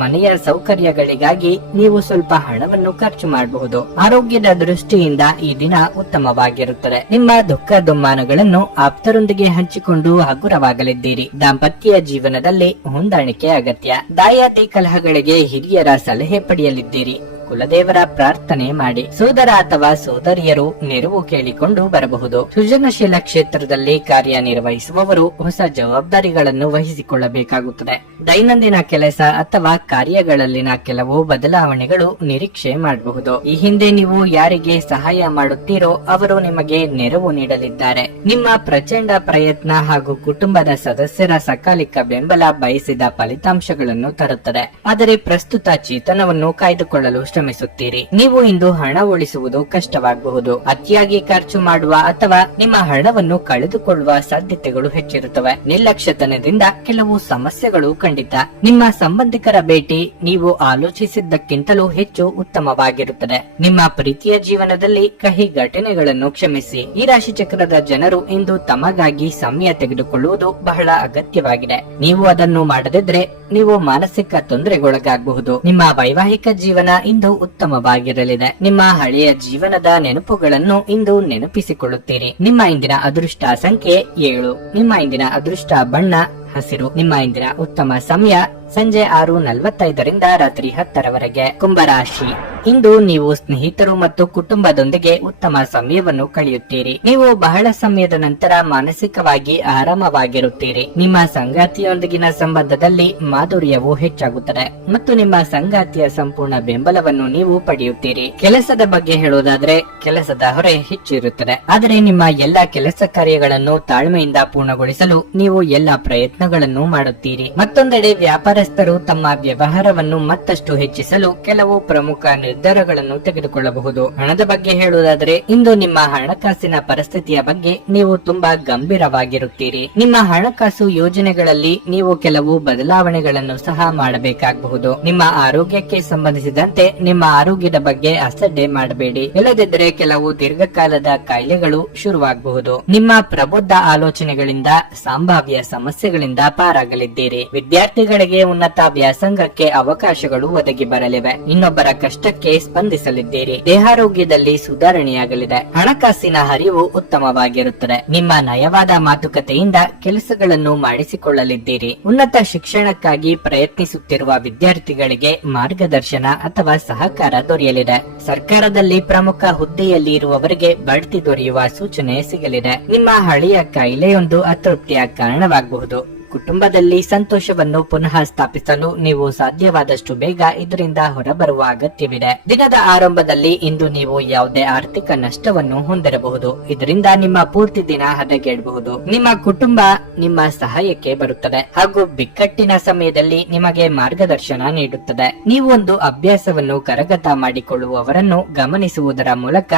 ಮನೆಯ ಸೌಕರ್ಯಗಳಿಗಾಗಿ ನೀವು ಸ್ವಲ್ಪ ಹಣವನ್ನು ಖರ್ಚು ಮಾಡಬಹುದು. ಆರೋಗ್ಯದ ದೃಷ್ಟಿಯಿಂದ ಈ ದಿನ ಉತ್ತಮವಾಗಿರುತ್ತದೆ. ನಿಮ್ಮ ದುಃಖ ದುಮ್ಮಾನಗಳನ್ನು ಆಪ್ತರೊಂದಿಗೆ ಹಂಚಿಕೊಂಡು ಹಗುರವಾಗಲಿದ್ದೀರಿ. ದಾಂಪತ್ಯ ಜೀವನದಲ್ಲಿ ಹೊಂದಾಣಿಕೆ ಅಗತ್ಯ. ದಾಯಾದಿ ಕಲಹಗಳಿಗೆ ಹಿರಿಯರ ಸಲಹೆ ಪಡೆಯಲಿದ್ದೀರಿ. ಕುಲದೇವರ ಪ್ರಾರ್ಥನೆ ಮಾಡಿ. ಸೋದರ ಅಥವಾ ಸೋದರಿಯರು ನೆರವು ಕೇಳಿಕೊಂಡು ಬರಬಹುದು. ಸೃಜನಶೀಲ ಕ್ಷೇತ್ರದಲ್ಲಿ ಕಾರ್ಯನಿರ್ವಹಿಸುವವರು ಹೊಸ ಜವಾಬ್ದಾರಿಗಳನ್ನು ವಹಿಸಿಕೊಳ್ಳಬೇಕಾಗುತ್ತದೆ. ದೈನಂದಿನ ಕೆಲಸ ಅಥವಾ ಕಾರ್ಯಗಳಲ್ಲಿನ ಕೆಲವು ಬದಲಾವಣೆಗಳು ನಿರೀಕ್ಷೆ ಮಾಡಬಹುದು. ಈ ಹಿಂದೆ ನೀವು ಯಾರಿಗೆ ಸಹಾಯ ಮಾಡುತ್ತೀರೋ ಅವರು ನಿಮಗೆ ನೆರವು ನೀಡಲಿದ್ದಾರೆ. ನಿಮ್ಮ ಪ್ರಚಂಡ ಪ್ರಯತ್ನ ಹಾಗೂ ಕುಟುಂಬದ ಸದಸ್ಯರ ಸಕಾಲಿಕ ಬೆಂಬಲ ಬಯಸಿದ ಫಲಿತಾಂಶಗಳನ್ನು ತರುತ್ತದೆ. ಆದರೆ ಪ್ರಸ್ತುತ ಚೇತನವನ್ನು ಕಾಯ್ದುಕೊಳ್ಳಲು ಶ್ರಮಿಸುತ್ತೀರಿ. ನೀವು ಇಂದು ಹಣ ಉಳಿಸುವುದು ಕಷ್ಟವಾಗಬಹುದು. ಅತಿಯಾಗಿ ಖರ್ಚು ಮಾಡುವ ಅಥವಾ ನಿಮ್ಮ ಹಣವನ್ನು ಕಳೆದುಕೊಳ್ಳುವ ಸಾಧ್ಯತೆಗಳು ಹೆಚ್ಚಿರುತ್ತವೆ. ನಿರ್ಲಕ್ಷ್ಯತನದಿಂದ ಕೆಲವು ಸಮಸ್ಯೆಗಳು ಖಂಡಿತ. ನಿಮ್ಮ ಸಂಬಂಧಿಕರ ಭೇಟಿ ನೀವು ಆಲೋಚಿಸಿದ್ದಕ್ಕಿಂತಲೂ ಹೆಚ್ಚು ಉತ್ತಮವಾಗಿರುತ್ತದೆ. ನಿಮ್ಮ ಪ್ರೀತಿಯ ಜೀವನದಲ್ಲಿ ಕಹಿ ಘಟನೆಗಳನ್ನು ಕ್ಷಮಿಸಿ. ಈ ರಾಶಿ ಚಕ್ರದ ಜನರು ಇಂದು ತಮಗಾಗಿ ಸಮಯ ತೆಗೆದುಕೊಳ್ಳುವುದು ಬಹಳ ಅಗತ್ಯವಾಗಿದೆ. ನೀವು ಅದನ್ನು ಮಾಡದಿದ್ರೆ ನೀವು ಮಾನಸಿಕ ತೊಂದರೆಗೊಳಗಾಗಬಹುದು. ನಿಮ್ಮ ವೈವಾಹಿಕ ಜೀವನ ಇಂದು ಉತ್ತಮವಾಗಿರಲಿದೆ. ನಿಮ್ಮ ಹಳೆಯ ಜೀವನದ ನೆನಪುಗಳನ್ನು ಇಂದು ನೆನಪಿಸಿಕೊಳ್ಳುತ್ತೀರಿ. ನಿಮ್ಮ ಇಂದಿನ ಅದೃಷ್ಟ ಸಂಖ್ಯೆ 7. ನಿಮ್ಮ ಇಂದಿನ ಅದೃಷ್ಟ ಬಣ್ಣ ಹಸಿರು. ನಿಮ್ಮ ಇಂದಿನ ಉತ್ತಮ ಸಮಯ ಸಂಜೆ 6:45ರಿಂದ ರಾತ್ರಿ 10ರವರೆಗೆ. ಕುಂಭರಾಶಿ. ಇಂದು ನೀವು ಸ್ನೇಹಿತರು ಮತ್ತು ಕುಟುಂಬದೊಂದಿಗೆ ಉತ್ತಮ ಸಮಯವನ್ನು ಕಳೆಯುತ್ತೀರಿ. ನೀವು ಬಹಳ ಸಮಯದ ನಂತರ ಮಾನಸಿಕವಾಗಿ ಆರಾಮವಾಗಿರುತ್ತೀರಿ. ನಿಮ್ಮ ಸಂಗಾತಿಯೊಂದಿಗಿನ ಸಂಬಂಧದಲ್ಲಿ ಮಾಧುರ್ಯವು ಹೆಚ್ಚಾಗುತ್ತದೆ ಮತ್ತು ನಿಮ್ಮ ಸಂಗಾತಿಯ ಸಂಪೂರ್ಣ ಬೆಂಬಲವನ್ನು ನೀವು ಪಡೆಯುತ್ತೀರಿ. ಕೆಲಸದ ಬಗ್ಗೆ ಹೇಳುವುದಾದ್ರೆ ಕೆಲಸದ ಹೊರೆ ಹೆಚ್ಚಿರುತ್ತದೆ. ಆದರೆ ನಿಮ್ಮ ಎಲ್ಲಾ ಕೆಲಸ ಕಾರ್ಯಗಳನ್ನು ತಾಳ್ಮೆಯಿಂದ ಪೂರ್ಣಗೊಳಿಸಲು ನೀವು ಎಲ್ಲಾ ಪ್ರಯತ್ನಗಳನ್ನು ಮಾಡುತ್ತೀರಿ. ಮತ್ತೊಂದೆಡೆ ವ್ಯಾಪಾರಸ್ಥರು ತಮ್ಮ ವ್ಯವಹಾರವನ್ನು ಮತ್ತಷ್ಟು ಹೆಚ್ಚಿಸಲು ಕೆಲವು ಪ್ರಮುಖ ನಿರ್ಧಾರಗಳನ್ನು ತೆಗೆದುಕೊಳ್ಳಬಹುದು. ಹಣದ ಬಗ್ಗೆ ಹೇಳುವುದಾದರೆ ಇಂದು ನಿಮ್ಮ ಹಣಕಾಸಿನ ಪರಿಸ್ಥಿತಿಯ ಬಗ್ಗೆ ನೀವು ತುಂಬಾ ಗಂಭೀರವಾಗಿರುತ್ತೀರಿ. ನಿಮ್ಮ ಹಣಕಾಸು ಯೋಜನೆಗಳಲ್ಲಿ ನೀವು ಕೆಲವು ಬದಲಾವಣೆಗಳನ್ನು ಸಹ ಮಾಡಬೇಕಾಗಬಹುದು. ನಿಮ್ಮ ಆರೋಗ್ಯಕ್ಕೆ ಸಂಬಂಧಿಸಿದಂತೆ ನಿಮ್ಮ ಆರೋಗ್ಯದ ಬಗ್ಗೆ ಅಸಡ್ಡೆ ಮಾಡಬೇಡಿ, ಇಲ್ಲದಿದ್ದರೆ ಕೆಲವು ದೀರ್ಘಕಾಲದ ಕಾಯಿಲೆಗಳು ಶುರುವಾಗಬಹುದು. ನಿಮ್ಮ ಪ್ರಬುದ್ಧ ಆಲೋಚನೆಗಳಿಂದ ಸಂಭಾವ್ಯ ಸಮಸ್ಯೆಗಳಿಂದ ಪಾರಾಗಲಿದ್ದೀರಿ. ವಿದ್ಯಾರ್ಥಿಗಳಿಗೆ ಉನ್ನತ ವ್ಯಾಸಂಗಕ್ಕೆ ಅವಕಾಶಗಳು ಒದಗಿ ಬರಲಿವೆ. ಇನ್ನೊಬ್ಬರ ಕಷ್ಟಕ್ಕೆ ಸ್ಪಂದಿಸಲಿದ್ದೀರಿ. ದೇಹಾರೋಗ್ಯದಲ್ಲಿ ಸುಧಾರಣೆಯಾಗಲಿದೆ. ಹಣಕಾಸಿನ ಹರಿವು ಉತ್ತಮವಾಗಿರುತ್ತದೆ. ನಿಮ್ಮ ನಯವಾದ ಮಾತುಕತೆಯಿಂದ ಕೆಲಸಗಳನ್ನು ಮಾಡಿಸಿಕೊಳ್ಳಲಿದ್ದೀರಿ. ಉನ್ನತ ಶಿಕ್ಷಣಕ್ಕಾಗಿ ಪ್ರಯತ್ನಿಸುತ್ತಿರುವ ವಿದ್ಯಾರ್ಥಿಗಳಿಗೆ ಮಾರ್ಗದರ್ಶನ ಅಥವಾ ಸಹಕಾರ ದೊರೆಯಲಿದೆ. ಸರ್ಕಾರದಲ್ಲಿ ಪ್ರಮುಖ ಹುದ್ದೆಯಲ್ಲಿ ಇರುವವರಿಗೆ ಬಡ್ತಿ ದೊರೆಯುವ ಸೂಚನೆ ಸಿಗಲಿದೆ. ನಿಮ್ಮ ಹಳೆಯ ಕಾಯಿಲೆಯೊಂದು ಅತೃಪ್ತಿಯ ಕಾರಣವಾಗಬಹುದು. ಕುಟುಂಬದಲ್ಲಿ ಸಂತೋಷವನ್ನು ಪುನಃ ಸ್ಥಾಪಿಸಲು ನೀವು ಸಾಧ್ಯವಾದಷ್ಟು ಬೇಗ ಇದರಿಂದ ಹೊರಬರುವ ಅಗತ್ಯವಿದೆ. ದಿನದ ಆರಂಭದಲ್ಲಿ ಇಂದು ನೀವು ಯಾವುದೇ ಆರ್ಥಿಕ ನಷ್ಟವನ್ನು ಹೊಂದಿರಬಹುದು. ಇದರಿಂದ ನಿಮ್ಮ ಪೂರ್ತಿ ದಿನ ಹದಗೆಡಬಹುದು. ನಿಮ್ಮ ಕುಟುಂಬ ನಿಮ್ಮ ಸಹಾಯಕ್ಕೆ ಬರುತ್ತದೆ ಹಾಗೂ ಬಿಕ್ಕಟ್ಟಿನ ಸಮಯದಲ್ಲಿ ನಿಮಗೆ ಮಾರ್ಗದರ್ಶನ ನೀಡುತ್ತದೆ. ನೀವು ಒಂದು ಅಭ್ಯಾಸವನ್ನು ಕರಗತ ಮಾಡಿಕೊಳ್ಳುವವರನ್ನು ಗಮನಿಸುವುದರ ಮೂಲಕ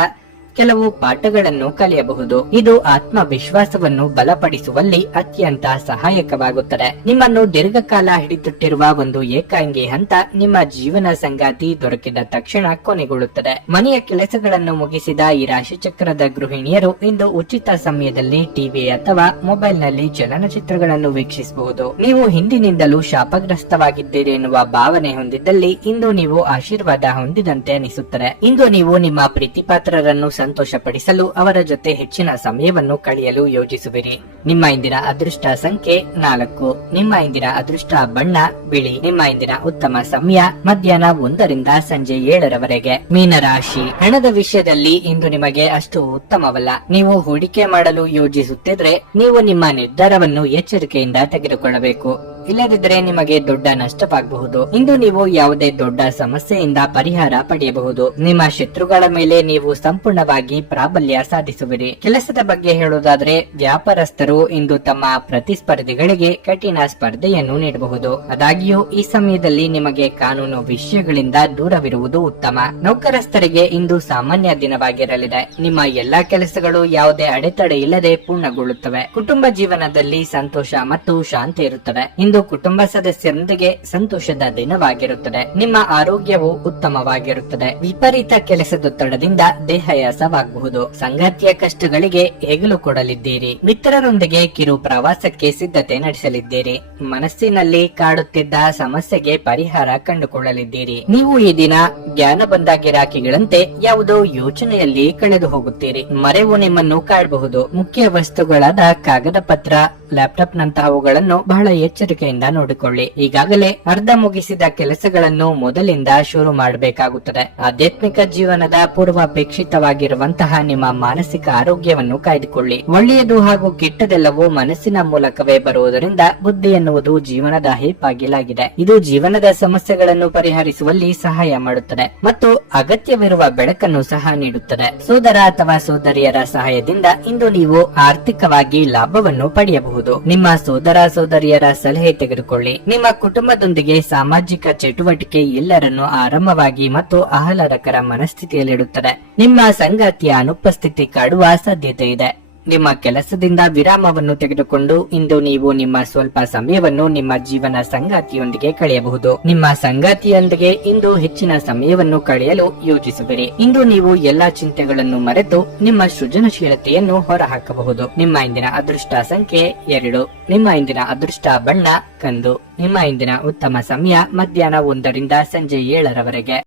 ಕೆಲವು ಪಾಠಗಳನ್ನು ಕಲಿಯಬಹುದು. ಇದು ಆತ್ಮವಿಶ್ವಾಸವನ್ನು ಬಲಪಡಿಸುವಲ್ಲಿ ಅತ್ಯಂತ ಸಹಾಯಕವಾಗುತ್ತದೆ. ನಿಮ್ಮನ್ನು ದೀರ್ಘಕಾಲ ಹಿಡಿದಿಟ್ಟಿರುವ ಒಂದು ಏಕಾಂಗಿ ಹಂತ ನಿಮ್ಮ ಜೀವನ ಸಂಗಾತಿ ದೊರಕಿದ ತಕ್ಷಣ ಕೊನೆಗೊಳ್ಳುತ್ತದೆ. ಮನೆಯ ಕೆಲಸಗಳನ್ನು ಮುಗಿಸಿದ ಈ ರಾಶಿಚಕ್ರದ ಗೃಹಿಣಿಯರು ಇಂದು ಉಚಿತ ಸಮಯದಲ್ಲಿ ಟಿವಿ ಅಥವಾ ಮೊಬೈಲ್ ನಲ್ಲಿ ಚಲನಚಿತ್ರಗಳನ್ನು ವೀಕ್ಷಿಸಬಹುದು. ನೀವು ಹಿಂದಿನಿಂದಲೂ ಶಾಪಗ್ರಸ್ತವಾಗಿದ್ದೀರಿ ಎನ್ನುವ ಭಾವನೆ ಹೊಂದಿದ್ದಲ್ಲಿ ಇಂದು ನೀವು ಆಶೀರ್ವಾದ ಹೊಂದಿದಂತೆ ಅನಿಸುತ್ತದೆ. ಇಂದು ನೀವು ನಿಮ್ಮ ಪ್ರೀತಿಪಾತ್ರರನ್ನು ಸಂತೋಷಪಡಿಸಲು ಅವರ ಜೊತೆ ಹೆಚ್ಚಿನ ಸಮಯವನ್ನು ಕಳೆಯಲು ಯೋಜಿಸುವಿರಿ. ನಿಮ್ಮ ಇಂದಿನ ಅದೃಷ್ಟ ಸಂಖ್ಯೆ 4. ನಿಮ್ಮ ಇಂದಿನ ಅದೃಷ್ಟ ಬಣ್ಣ ಬಿಳಿ. ನಿಮ್ಮ ಇಂದಿನ ಉತ್ತಮ ಸಮಯ ಮಧ್ಯಾಹ್ನ 1 ರಿಂದ ಸಂಜೆ 7 ರವರೆಗೆ. ಮೀನರಾಶಿ. ಹಣದ ವಿಷಯದಲ್ಲಿ ಇಂದು ನಿಮಗೆ ಅಷ್ಟು ಉತ್ತಮವಲ್ಲ. ನೀವು ಹೂಡಿಕೆ ಮಾಡಲು ಯೋಜಿಸುತ್ತಿದ್ರೆ ನೀವು ನಿಮ್ಮ ನಿರ್ಧಾರವನ್ನು ಎಚ್ಚರಿಕೆಯಿಂದ ತೆಗೆದುಕೊಳ್ಳಬೇಕು. ಇಲ್ಲದಿದ್ದರೆ ನಿಮಗೆ ದೊಡ್ಡ ನಷ್ಟವಾಗಬಹುದು. ಇಂದು ನೀವು ಯಾವುದೇ ದೊಡ್ಡ ಸಮಸ್ಯೆಯಿಂದ ಪರಿಹಾರ ಪಡೆಯಬಹುದು. ನಿಮ್ಮ ಶತ್ರುಗಳ ಮೇಲೆ ನೀವು ಸಂಪೂರ್ಣವಾಗಿ ಪ್ರಾಬಲ್ಯ ಸಾಧಿಸುವಿರಿ. ಕೆಲಸದ ಬಗ್ಗೆ ಹೇಳುವುದಾದ್ರೆ ವ್ಯಾಪಾರಸ್ಥರು ಇಂದು ತಮ್ಮ ಪ್ರತಿಸ್ಪರ್ಧಿಗಳಿಗೆ ಕಠಿಣ ಸ್ಪರ್ಧೆಯನ್ನು ನೀಡಬಹುದು. ಆದಾಗ್ಯೂ ಈ ಸಮಯದಲ್ಲಿ ನಿಮಗೆ ಕಾನೂನು ವಿಷಯಗಳಿಂದ ದೂರವಿರುವುದು ಉತ್ತಮ. ನೌಕರಸ್ಥರಿಗೆ ಇಂದು ಸಾಮಾನ್ಯ ದಿನವಾಗಿರಲಿದೆ. ನಿಮ್ಮ ಎಲ್ಲಾ ಕೆಲಸಗಳು ಯಾವುದೇ ಅಡೆತಡೆ ಇಲ್ಲದೆ ಪೂರ್ಣಗೊಳ್ಳುತ್ತವೆ. ಕುಟುಂಬ ಜೀವನದಲ್ಲಿ ಸಂತೋಷ ಮತ್ತು ಶಾಂತಿ ಇರುತ್ತದೆ. ಇಂದು ಕುಟುಂಬ ಸದಸ್ಯರೊಂದಿಗೆ ಸಂತೋಷದ ದಿನವಾಗಿರುತ್ತದೆ. ನಿಮ್ಮ ಆರೋಗ್ಯವು ಉತ್ತಮವಾಗಿರುತ್ತದೆ. ವಿಪರೀತ ಕೆಲಸದೊತ್ತಡದಿಂದ ದೇಹಾಯಾಸವಾಗಬಹುದು. ಸಂಗಾತಿಯ ಕಷ್ಟಗಳಿಗೆ ಹೆಗಲು ಕೊಡಲಿದ್ದೀರಿ. ಮಿತ್ರರೊಂದಿಗೆ ಕಿರು ಪ್ರವಾಸಕ್ಕೆ ಸಿದ್ಧತೆ ನಡೆಸಲಿದ್ದೀರಿ. ಮನಸ್ಸಿನಲ್ಲಿ ಕಾಡುತ್ತಿದ್ದ ಸಮಸ್ಯೆಗೆ ಪರಿಹಾರ ಕಂಡುಕೊಳ್ಳಲಿದ್ದೀರಿ. ನೀವು ಈ ದಿನ ಜ್ಞಾನ ಬಂದ ಗಿರಾಕಿಗಳಂತೆ ಯಾವುದೋ ಯೋಚನೆಯಲ್ಲಿ ಕಳೆದು ಹೋಗುತ್ತೀರಿ. ಮರೆವು ನಿಮ್ಮನ್ನು ಕಾಡಬಹುದು. ಮುಖ್ಯ ವಸ್ತುಗಳಾದ ಕಾಗದ ಪತ್ರ, ಲ್ಯಾಪ್ಟಾಪ್ ನಂತಹವುಗಳನ್ನು ಬಹಳ ಎಚ್ಚರಿಕೆಯಿಂದ ನೋಡಿಕೊಳ್ಳಿ. ಈಗಾಗಲೇ ಅರ್ಧ ಮುಗಿಸಿದ ಕೆಲಸಗಳನ್ನು ಮೊದಲಿಂದ ಶುರು ಮಾಡಬೇಕಾಗುತ್ತದೆ. ಆಧ್ಯಾತ್ಮಿಕ ಜೀವನದ ಪೂರ್ವಾಪೇಕ್ಷಿತವಾಗಿರುವಂತಹ ನಿಮ್ಮ ಮಾನಸಿಕ ಆರೋಗ್ಯವನ್ನು ಕಾಯ್ದುಕೊಳ್ಳಿ. ಒಳ್ಳೆಯದು ಹಾಗೂ ಕೆಟ್ಟದೆಲ್ಲವೂ ಮನಸ್ಸಿನ ಮೂಲಕವೇ ಬರುವುದರಿಂದ ಬುದ್ಧಿ ಎನ್ನುವುದು ಜೀವನದ ಹೆಪ್ಪಾಗಿಲಾಗಿದೆ. ಇದು ಜೀವನದ ಸಮಸ್ಯೆಗಳನ್ನು ಪರಿಹರಿಸುವಲ್ಲಿ ಸಹಾಯ ಮಾಡುತ್ತದೆ ಮತ್ತು ಅಗತ್ಯವಿರುವ ಬೆಳಕನ್ನು ಸಹ ನೀಡುತ್ತದೆ. ಸೋದರ ಅಥವಾ ಸೋದರಿಯರ ಸಹಾಯದಿಂದ ಇಂದು ನೀವು ಆರ್ಥಿಕವಾಗಿ ಲಾಭವನ್ನು ಪಡೆಯಬಹುದು. ನಿಮ್ಮ ಸೋದರ ಸೋದರಿಯರ ಸಲಹೆ ತೆಗೆದುಕೊಳ್ಳಿ. ನಿಮ್ಮ ಕುಟುಂಬದೊಂದಿಗೆ ಸಾಮಾಜಿಕ ಚಟುವಟಿಕೆ ಎಲ್ಲರನ್ನು ಆರಾಮವಾಗಿ ಮತ್ತು ಆಹ್ಲಾದಕರ ಮನಸ್ಥಿತಿಯಲ್ಲಿಡುತ್ತದೆ. ನಿಮ್ಮ ಸಂಗಾತಿಯ ಅನುಪಸ್ಥಿತಿ ಕಾಡುವ ಸಾಧ್ಯತೆ ಇದೆ. ನಿಮ್ಮ ಕೆಲಸದಿಂದ ವಿರಾಮವನ್ನು ತೆಗೆದುಕೊಂಡು ಇಂದು ನೀವು ನಿಮ್ಮ ಸ್ವಲ್ಪ ಸಮಯವನ್ನು ನಿಮ್ಮ ಜೀವನ ಸಂಗಾತಿಯೊಂದಿಗೆ ಕಳೆಯಬಹುದು. ನಿಮ್ಮ ಸಂಗಾತಿಯೊಂದಿಗೆ ಇಂದು ಹೆಚ್ಚಿನ ಸಮಯವನ್ನು ಕಳೆಯಲು ಯೋಜಿಸುವಿರಿ. ಇಂದು ನೀವು ಎಲ್ಲಾ ಚಿಂತೆಗಳನ್ನು ಮರೆತು ನಿಮ್ಮ ಸೃಜನಶೀಲತೆಯನ್ನು ಹೊರಹಾಕಬಹುದು. ನಿಮ್ಮ ಇಂದಿನ ಅದೃಷ್ಟ ಸಂಖ್ಯೆ 2. ನಿಮ್ಮ ಇಂದಿನ ಅದೃಷ್ಟ ಬಣ್ಣ ಕಂದು. ನಿಮ್ಮ ಇಂದಿನ ಉತ್ತಮ ಸಮಯ ಮಧ್ಯಾಹ್ನ 1 ರಿಂದ ಸಂಜೆ 7 ರವರೆಗೆ.